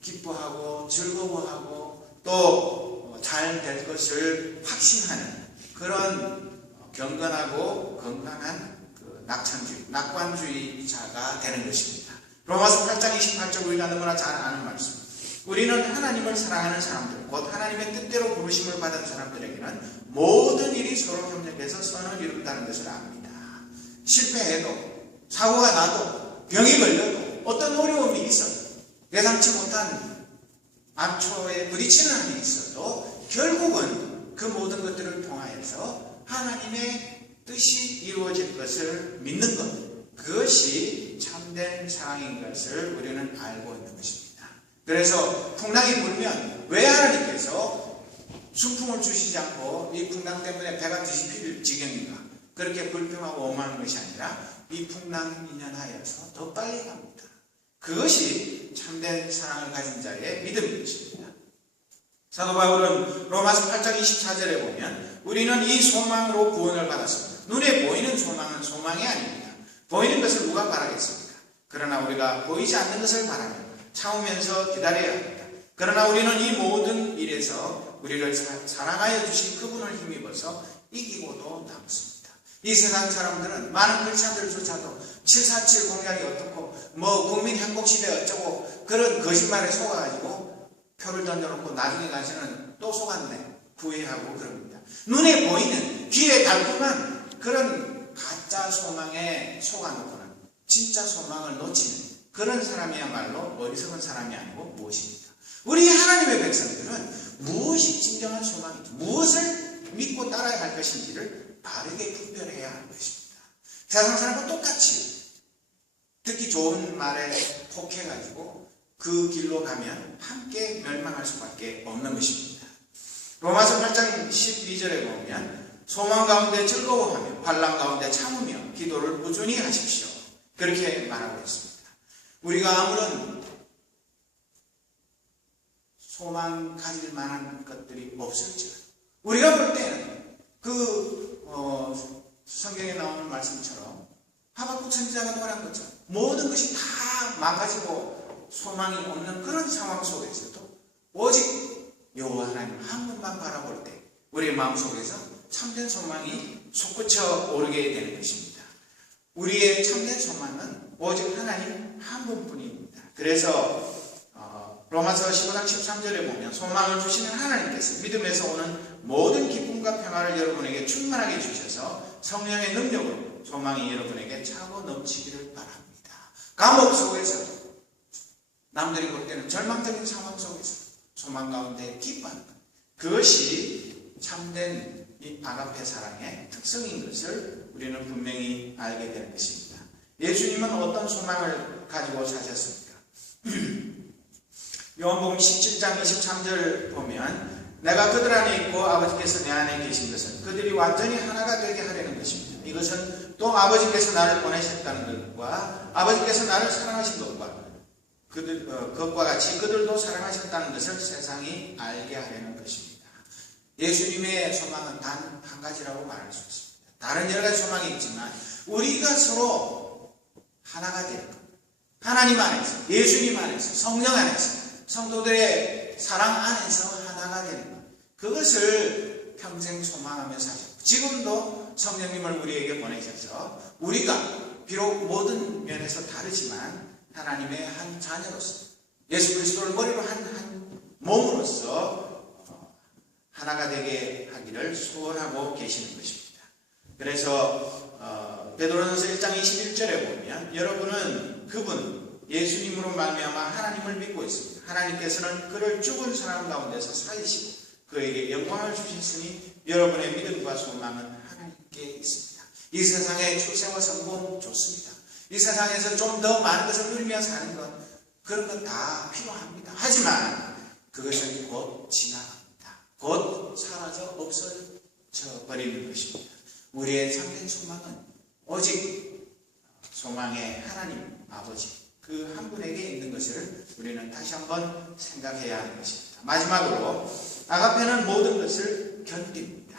기뻐하고 즐거워하고 또 잘 될 것을 확신하는 그런 경건하고 건강한 낙천주의, 낙관주의자가 되는 것입니다. 로마서 8장 28절 우리가 너무나 잘 아는 말씀. 우리는 하나님을 사랑하는 사람들, 곧 하나님의 뜻대로 부르심을 받은 사람들에게는 모든 일이 서로 협력해서 선을 이룬다는 것을 압니다. 실패해도 사고가 나도 병이 걸려도 어떤 어려움이 있어도 예상치 못한 암초에 부딪히는 한이 있어도 결국은 그 모든 것들을 통하여서 하나님의 뜻이 이루어질 것을 믿는 것, 그것이 참된 사랑인 것을 우리는 알고 있는 것입니다. 그래서 풍랑이 불면 왜 하나님께서 순풍을 주시지 않고 이 풍랑 때문에 배가 뒤집힐 지경인가? 그렇게 불평하고 오만한 것이 아니라 이 풍랑 인연하여서 더 빨리 갑니다. 그것이 참된 사랑을 가진 자의 믿음인 것입니다. 사도 바울은 로마서 8장 24절에 보면 우리는 이 소망으로 구원을 받았습니다. 눈에 보이는 소망은 소망이 아닙니다. 보이는 것을 누가 바라겠습니까? 그러나 우리가 보이지 않는 것을 바라며 참으면서 기다려야 합니다. 그러나 우리는 이 모든 일에서 우리를 사랑하여 주신 그분을 힘입어서 이기고도 남습니다. 이 세상 사람들은 많은 크리스찬들조차도 747 공약이 어떻고 국민행복시대 어쩌고 그런 거짓말에 속아가지고 표를 던져놓고 나중에 가서는 또 속았네 후회하고 그럽니다. 눈에 보이는 귀에 달콤한 그런 가짜 소망에 속아놓고는 진짜 소망을 놓치는 그런 사람이야말로 어리석은 사람이 아니고 무엇입니까? 우리 하나님의 백성들은 무엇이 진정한 소망인지 무엇을 믿고 따라야 할 것인지를 바르게 분별해야 하는 것입니다. 세상 사람과 똑같이 듣기 좋은 말에 혹해가지고 그 길로 가면 함께 멸망할 수밖에 없는 것입니다. 로마서 8장 12절에 보면 소망 가운데 즐거워하며 환난 가운데 참으며 기도를 꾸준히 하십시오. 그렇게 말하고 있습니다. 우리가 아무런 소망 가질 만한 것들이 없을지라도 우리가 볼 때는 성경에 나오는 말씀처럼 하박국 선지자가 말한 것처럼 모든 것이 다 망가지고 소망이 없는 그런 상황 속에서도 오직 여호와 하나님 한 분만 바라볼 때 우리의 마음속에서 참된 소망이 솟구쳐 오르게 되는 것입니다. 우리의 참된 소망은 오직 하나님 한 분뿐입니다. 그래서 로마서 15장 13절에 보면 소망을 주시는 하나님께서 믿음에서 오는 모든 기쁨과 평화를 여러분에게 충만하게 주셔서 성령의 능력으로 소망이 여러분에게 차고 넘치기를 바랍니다. 감옥 속에서 남들이 볼 때는 절망적인 상황 속에서 소망 가운데 기뻐하는 것, 그것이 참된 이 아가페 사랑의 특성인 것을 우리는 분명히 알게 되는 것입니다. 예수님은 어떤 소망을 가지고 사셨습니까? 요한복음 17장 23절 보면 내가 그들 안에 있고 아버지께서 내 안에 계신 것은 그들이 완전히 하나가 되게 하려는 것입니다. 이것은 또 아버지께서 나를 보내셨다는 것과 아버지께서 나를 사랑하신 것과 그것과 같이 그들도 사랑하셨다는 것을 세상이 알게 하려는 것입니다. 예수님의 소망은 단 한 가지라고 말할 수 있습니다. 다른 여러 가지 소망이 있지만 우리가 서로 하나가 되는 것. 하나님 안에서, 예수님 안에서, 성령 안에서, 성도들의 사랑 안에서 하나가 되는 것. 그것을 평생 소망하며 사셨고 지금도 성령님을 우리에게 보내셔서 우리가 비록 모든 면에서 다르지만 하나님의 한 자녀로서 예수 그리스도를 머리로 한 몸으로서 하나가 되게 하기를 소원하고 계시는 것입니다. 그래서 베드로전서 1장 21절에 보면 여러분은 그분 예수님으로 말미암아 하나님을 믿고 있습니다. 하나님께서는 그를 죽은 사람 가운데서 살리시고 그에게 영광을 주셨으니 여러분의 믿음과 소망은 하나님께 있습니다. 이 세상의 출세와 성공 좋습니다. 이 세상에서 좀 더 많은 것을 누리며 사는 것 그런 건 다 필요합니다. 하지만 그것은 곧 지나갑니다. 곧 사라져 없어져 버리는 것입니다. 우리의 참된 소망은 오직 소망의 하나님 아버지 그 한 분에게 있는 것을 우리는 다시 한번 생각해야 하는 것입니다. 마지막으로 아가페는 모든 것을 견딥니다.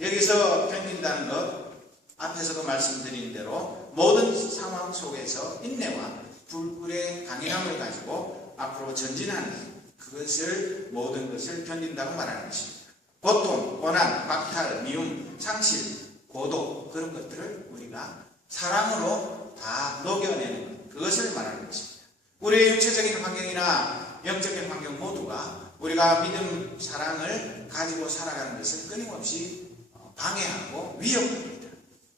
여기서 견딘다는 것 앞에서도 말씀드린 대로 모든 상황 속에서 인내와 불굴의 강인함을 가지고 앞으로 전진하는 그것을 모든 것을 견딘다고 말하는 것입니다. 고통, 고난, 박탈, 미움, 상실, 고독 그런 것들을 우리가 사랑으로 다 녹여내는 것 그것을 말하는 것입니다. 우리의 육체적인 환경이나 영적인 환경 모두가 우리가 믿음, 사랑을 가지고 살아가는 것을 끊임없이 방해하고 위협합니다.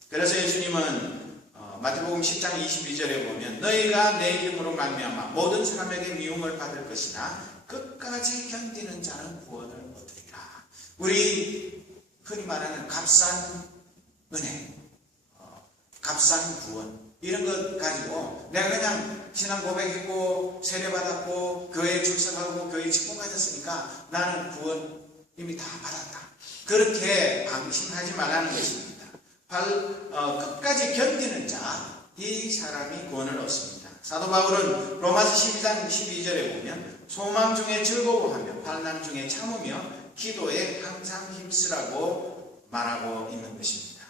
그래서 예수님은 마태복음 10장 22절에 보면 너희가 내 이름으로 말미암아 모든 사람에게 미움을 받을 것이나 끝까지 견디는 자는 구원을 얻으리라. 우리 흔히 말하는 값싼 은혜, 값싼 구원 이런 것 가지고 내가 그냥 신앙 고백했고 세례받았고 교회에 출석하고 교회에 직분 가졌으니까 나는 구원 이미 다 받았다. 그렇게 방심하지 말라는 것입니다. 끝까지 견디는 자, 이 사람이 구원을 얻습니다. 사도 바울은 로마서 12장 12절에 보면 소망 중에 즐거워하며 환난 중에 참으며 기도에 항상 힘쓰라고 말하고 있는 것입니다.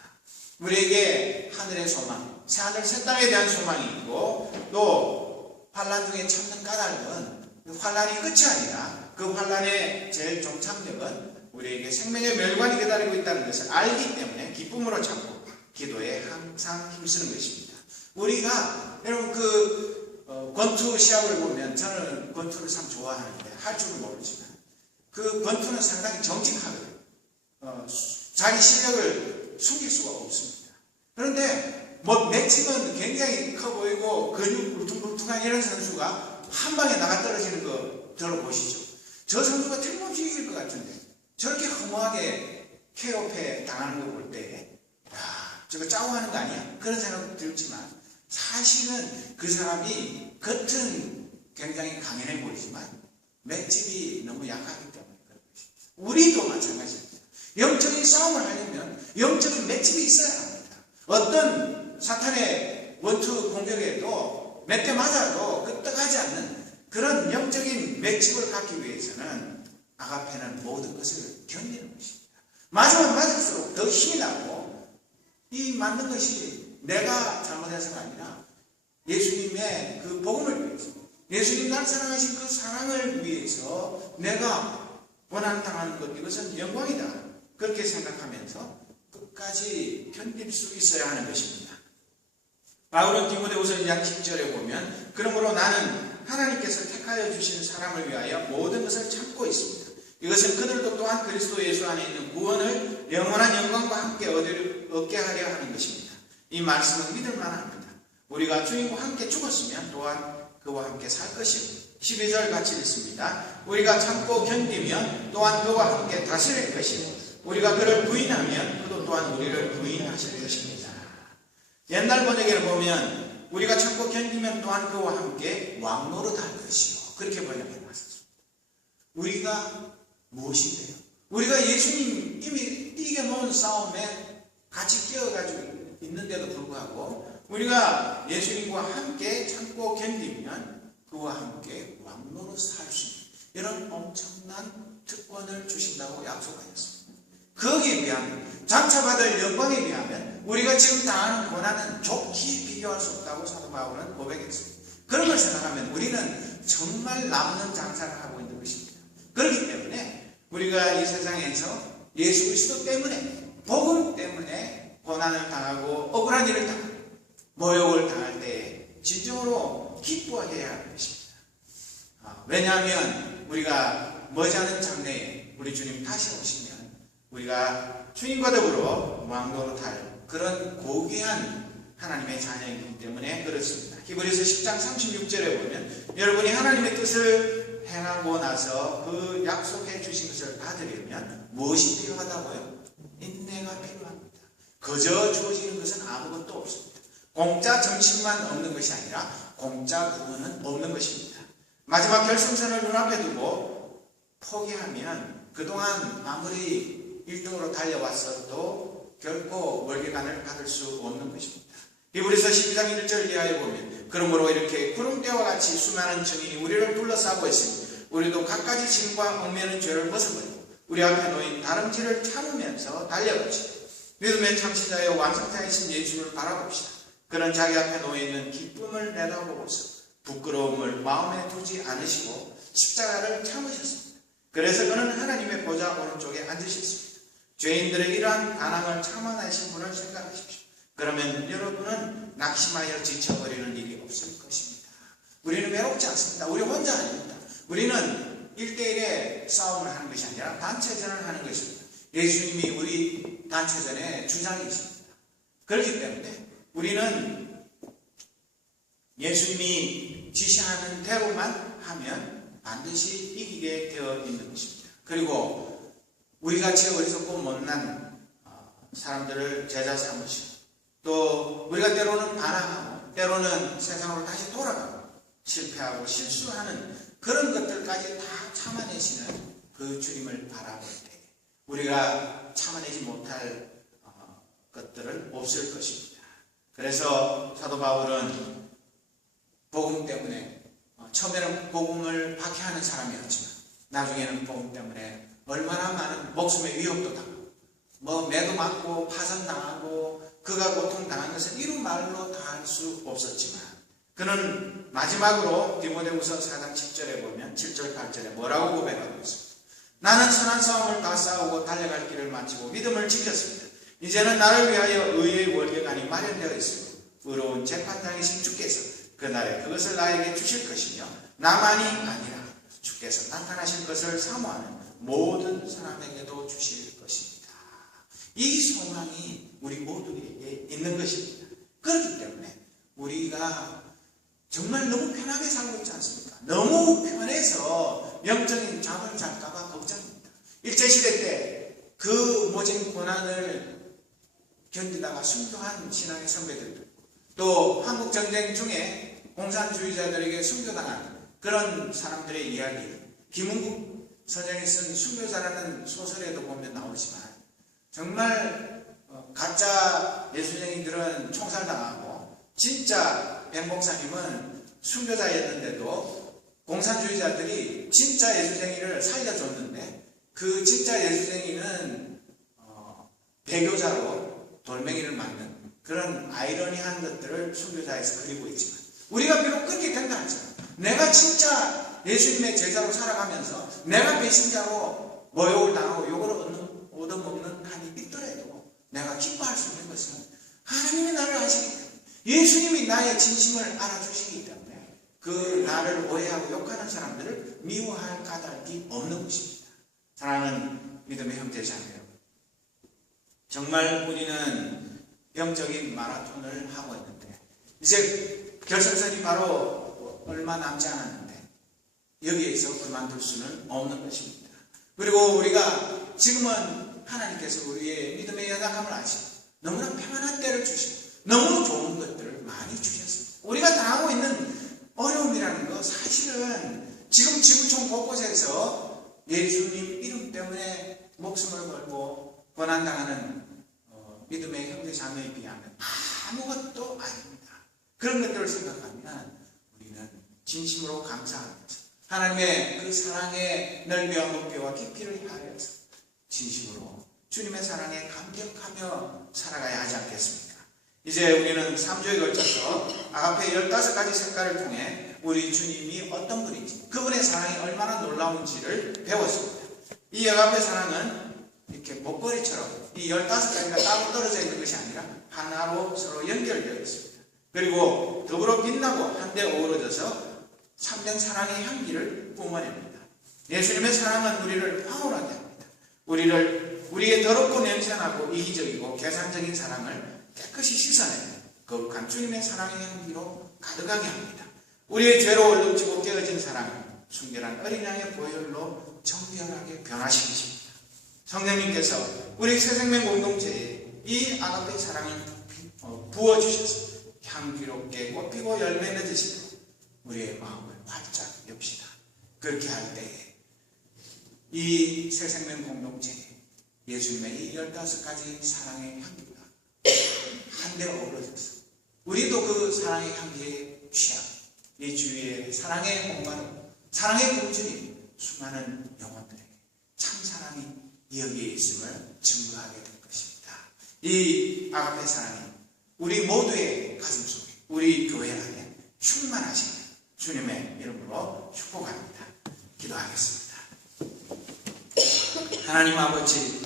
우리에게 하늘의 소망, 새하늘 새 땅에 대한 소망이 있고 또 환난 중에 참는 까닭은 환난이 끝이 아니라 그 환난의 제일 종착역은 우리에게 생명의 멸관이 기다리고 있다는 것을 알기 때문에 기쁨으로 참고 기도에 항상 힘쓰는 것입니다. 우리가 여러분 권투 시합을 보면 저는 권투를 참 좋아하는데 할 줄은 모르지만 그 권투는 상당히 정직하거든요. 자기 실력을 숨길 수가 없습니다. 그런데 맷집은 굉장히 커 보이고 근육 울퉁불퉁한 이런 선수가 한 방에 나가 떨어지는 거 들어보시죠. 저 선수가 틀림없이 이길 것 같은데 저렇게 허무하게 KO패 당하는 거 볼 때 저거 짜오하는 거 아니야? 그런 생각도 들지만 사실은 그 사람이 겉은 굉장히 강인해 보이지만 맷집이 너무 약하기 때문에 그런 것입니다. 우리도 마찬가지입니다. 영적인 싸움을 하려면 영적인 맷집이 있어야 합니다. 어떤 사탄의 원투 공격에도 몇 대 맞아도 끄떡하지 않는 그런 영적인 맷집을 갖기 위해서는 아가페는 모든 것을 견디는 것입니다. 맞으면 맞을수록 더 힘이 나고 이 맞는 것이 내가 잘못해서가 아니라 예수님의 그 복음을 위해서 예수님 날 사랑하신 그 사랑을 위해서 내가 원한당하는 것 이것은 영광이다. 그렇게 생각하면서 끝까지 견딜 수 있어야 하는 것입니다. 바울은 디모데후서 2장 10절에 보면 그러므로 나는 하나님께서 택하여 주신 사람을 위하여 모든 것을 참고 있습니다. 이것은 그들도 또한 그리스도 예수 안에 있는 구원을 영원한 영광과 함께 얻게 하려 하는 것입니다. 이 말씀은 믿을만합니다. 우리가 주님과 함께 죽었으면 또한 그와 함께 살 것이고 12절 같이 읽습니다. 우리가 참고 견디면 또한 그와 함께 다스릴 것이고 우리가 그를 부인하면 그도 또한 우리를 부인하실 것입니다. 옛날 번역에를 보면 우리가 참고 견디면 또한 그와 함께 왕노릇할 것이요 그렇게 번역해놨습니다. 우리가 무엇인데요? 우리가 예수님 이미 이겨놓은 싸움에 같이 끼어가지고 있는데도 불구하고 우리가 예수님과 함께 참고 견디면 그와 함께 왕노로 살 수 있는 이런 엄청난 특권을 주신다고 약속하셨습니다. 거기에 비하면 장차받을 영광에 비하면 우리가 지금 당하는 고난은 좋게 비교할 수 없다고 사도 바울은 고백했습니다. 그런 걸 생각하면 우리는 정말 남는 장사를 하고 있는 것입니다. 그렇기 때문에 우리가 이 세상에서 예수 그리스도 때문에 복음 때문에 고난을 당하고 억울한 일을 당하고 모욕을 당할 때에 진정으로 기뻐해야 하는 것입니다. 왜냐하면 우리가 머지않은 장래에 우리 주님 다시 오시면 우리가 주님과 더불어 왕노로 탈 그런 고귀한 하나님의 자녀이기 때문에 그렇습니다. 히브리서 10장 36절에 보면 여러분이 하나님의 뜻을 행하고 나서 그 약속해 주신 것을 받으려면 무엇이 필요하다고요? 인내가 필요합니다. 그저 주어지는 것은 아무것도 없습니다. 공짜 점심만 없는 것이 아니라 공짜 구원은 없는 것입니다. 마지막 결승선을 눈앞에 두고 포기하면 그동안 아무리 1등으로 달려왔어도 결코 월계관을 받을 수 없는 것입니다. 히브리서 12장 1절 이하에 보면 그러므로 이렇게 구름대와 같이 수많은 증인이 우리를 둘러싸고 있으니 우리도 갖가지 짐과 얽매는 죄를 벗어버리고 우리 앞에 놓인 다름질을 참으면서 달려갑시다. 믿음의 참시자의 완성자이신 예수를 바라봅시다. 그는 자기 앞에 놓여있는 기쁨을 내다보고서 부끄러움을 마음에 두지 않으시고 십자가를 참으셨습니다. 그래서 그는 하나님의 보좌 오른쪽에 앉으셨습니다. 죄인들의 이러한 가난을 참아내신 분을 생각하십시오. 그러면 여러분은 낙심하여 지쳐버리는 일이 없을 것입니다. 우리는 외롭지 않습니다. 우리 혼자 아닙니다. 우리는 1대1의 싸움을 하는 것이 아니라 단체전을 하는 것입니다. 예수님이 우리 단체전의 주장이십니다. 그렇기 때문에 우리는 예수님이 지시하는 대로만 하면 반드시 이기게 되어 있는 것입니다. 그리고 우리같이 어리석고 못난 사람들을 제자 삼으시고 또 우리가 때로는 반항하고 때로는 세상으로 다시 돌아가고 실패하고 실수하는 그런 것들까지 다 참아내시는 그 주님을 바라볼 때 우리가 참아내지 못할 것들은 없을 것입니다. 그래서 사도 바울은 복음 때문에 처음에는 복음을 박해하는 사람이었지만 나중에는 복음 때문에 얼마나 많은 목숨의 위협도 당하고 매도 맞고 파선당하고 그가 고통당한 것은 이루 말로 다 할 수 없었지만 그는 마지막으로 디모데후서 4장 10절에 보면 7절 8절에 뭐라고 고백하고 있습니다. 나는 선한 싸움을 다 싸우고 달려갈 길을 마치고 믿음을 지켰습니다. 이제는 나를 위하여 의의 월계관이 마련되어 있으며 의로운 재판장이신 주께서 그날에 그것을 나에게 주실 것이며 나만이 아니라 주께서 나타나실 것을 사모하는 모든 사람에게도 주실 것입니다. 이 소망이 우리 모두에게 있는 것입니다. 그렇기 때문에 우리가 정말 너무 편하게 살고 있지 않습니까? 너무 편해서 영적인 잠을 잘까봐 걱정입니다. 일제시대 때 그 모진 고난을 견디다가 순교한 신앙의 선배들도 또 한국전쟁 중에 공산주의자들에게 순교당한 그런 사람들의 이야기 김은국 선생이 쓴 순교자라는 소설에도 보면 나오지만 정말 가짜 예수쟁이들은 총살당하고 진짜 백목사님은 순교자였는데도 공산주의자들이 진짜 예수쟁이를 살려줬는데 그 진짜 예수쟁이는 배교자로 돌멩이를 맞는 그런 아이러니한 것들을 순교자에서 그리고 있지만 우리가 비록 그렇게 된다 할지라도 내가 진짜 예수님의 제자로 살아가면서 내가 배신자로 모욕을 당하고 욕을 얻어먹는 한이 있더라도 내가 기뻐할 수 있는 것은 하나님이 나를 아시기 때문에 예수님이 나의 진심을 알아주시기 때문에 그 나를 오해하고 욕하는 사람들을 미워할 까닭이 없는 것입니다. 사랑하는 믿음의 형제 자매 여러분, 정말 우리는 영적인 마라톤을 하고 있는데 이제 결승선이 바로 얼마 남지 않았는데 여기에서 그만둘 수는 없는 것입니다. 그리고 우리가 지금은 하나님께서 우리의 믿음의 연약함을 아시고 너무나 평안한 때를 주시고 너무 좋은 것들을 많이 주셨습니다. 우리가 당하고 있는 어려움이라는 거 사실은 지금 지구촌 곳곳에서 예수님 이름 때문에 목숨을 걸고 고난당하는 믿음의 형제 자매에 비하면 아무것도 아닙니다. 그런 것들을 생각하면 우리는 진심으로 감사하면서 하나님의 그 사랑의 넓이와 높이와 깊이를 향해서 진심으로 주님의 사랑에 감격하며 살아가야 하지 않겠습니까? 이제 우리는 3주에 걸쳐서 아가페 15가지 색깔을 통해 우리 주님이 어떤 분인지, 그분의 사랑이 얼마나 놀라운지를 배웠습니다. 이 아가페 사랑은 이렇게 목걸이처럼 이 15가지가 따로 떨어져 있는 것이 아니라 하나로 서로 연결되어 있습니다. 그리고 더불어 빛나고 한데 어우러져서 참된 사랑의 향기를 뿜어냅니다. 예수님의 사랑은 우리를 황홀하게 합니다. 우리의 더럽고 냄새나고 이기적이고 계산적인 사랑을 깨끗이 씻어내는 거룩한 주님의 사랑의 향기로 가득하게 합니다. 우리의 죄로 얼룩지고 깨어진 사랑을 순결한 어린 양의 보혈로 정결하게 변화시키십니다. 성령님께서 우리 새생명 공동체에 이 아가페 사랑을 부어주셔서 향기롭게 꽃피고 열매 맺으시도록 우리의 마음을 활짝 엽시다. 그렇게 할 때에 이 새생명 공동체에 예수님의 이 15가지 사랑의 향기가 한데 어우러져서 우리도 그 사랑의 향기에 취하고 이 주위에 사랑의 목마름, 사랑의 공주님 수많은 영혼들에게 참 사랑이 여기에 있음을 증거하게 될 것입니다. 이 아가페 사랑이 우리 모두의 가슴속에, 우리 교회 안에 충만하시길 주님의 이름으로 축복합니다. 기도하겠습니다. 하나님 아버지,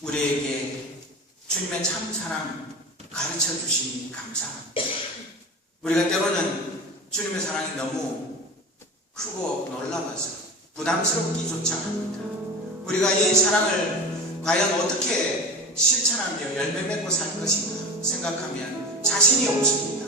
우리에게 주님의 참 사랑 가르쳐 주시니 감사합니다. 우리가 때로는 주님의 사랑이 너무 크고 놀라워서 부담스럽기조차 합니다. 우리가 이 사랑을 과연 어떻게 실천하며 열매 맺고 살 것인가 생각하면 자신이 없습니다.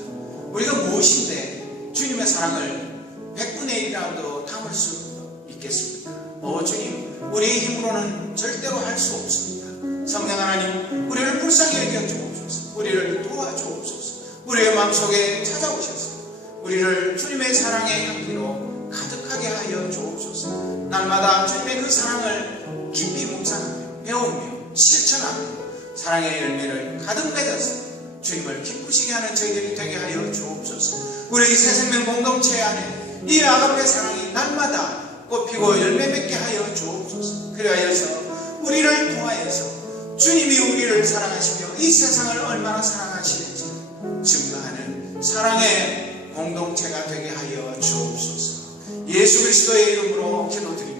우리가 무엇인데 주님의 사랑을 100분의 1이라도 담을 수 있겠습니까? 주님, 우리의 힘으로는 절대로 할 수 없습니다. 성령 하나님, 우리를 불쌍히 여겨 주옵소서. 우리를 도와주옵소서. 우리의 마음속에 찾아오셔서 우리를 주님의 사랑의 향기로 가득하게 하여 주옵소서. 날마다 주님의 그 사랑을 깊이 묵상하며 배우며 실천하며 사랑의 열매를 가득 맺어서 주님을 기쁘시게 하는 저희들이 되게 하여 주옵소서. 우리 새생명 공동체 안에 이 아가페 사랑이 날마다 꽃피고 열매 맺게 하여 주옵소서. 그리하여서 우리를 통하여서 주님이 우리를 사랑하시며 이 세상을 얼마나 사랑하시는지 증거하는 사랑의 공동체가 되게 하여 주옵소서. 예수 그리스도의 이름으로 기도드립니다.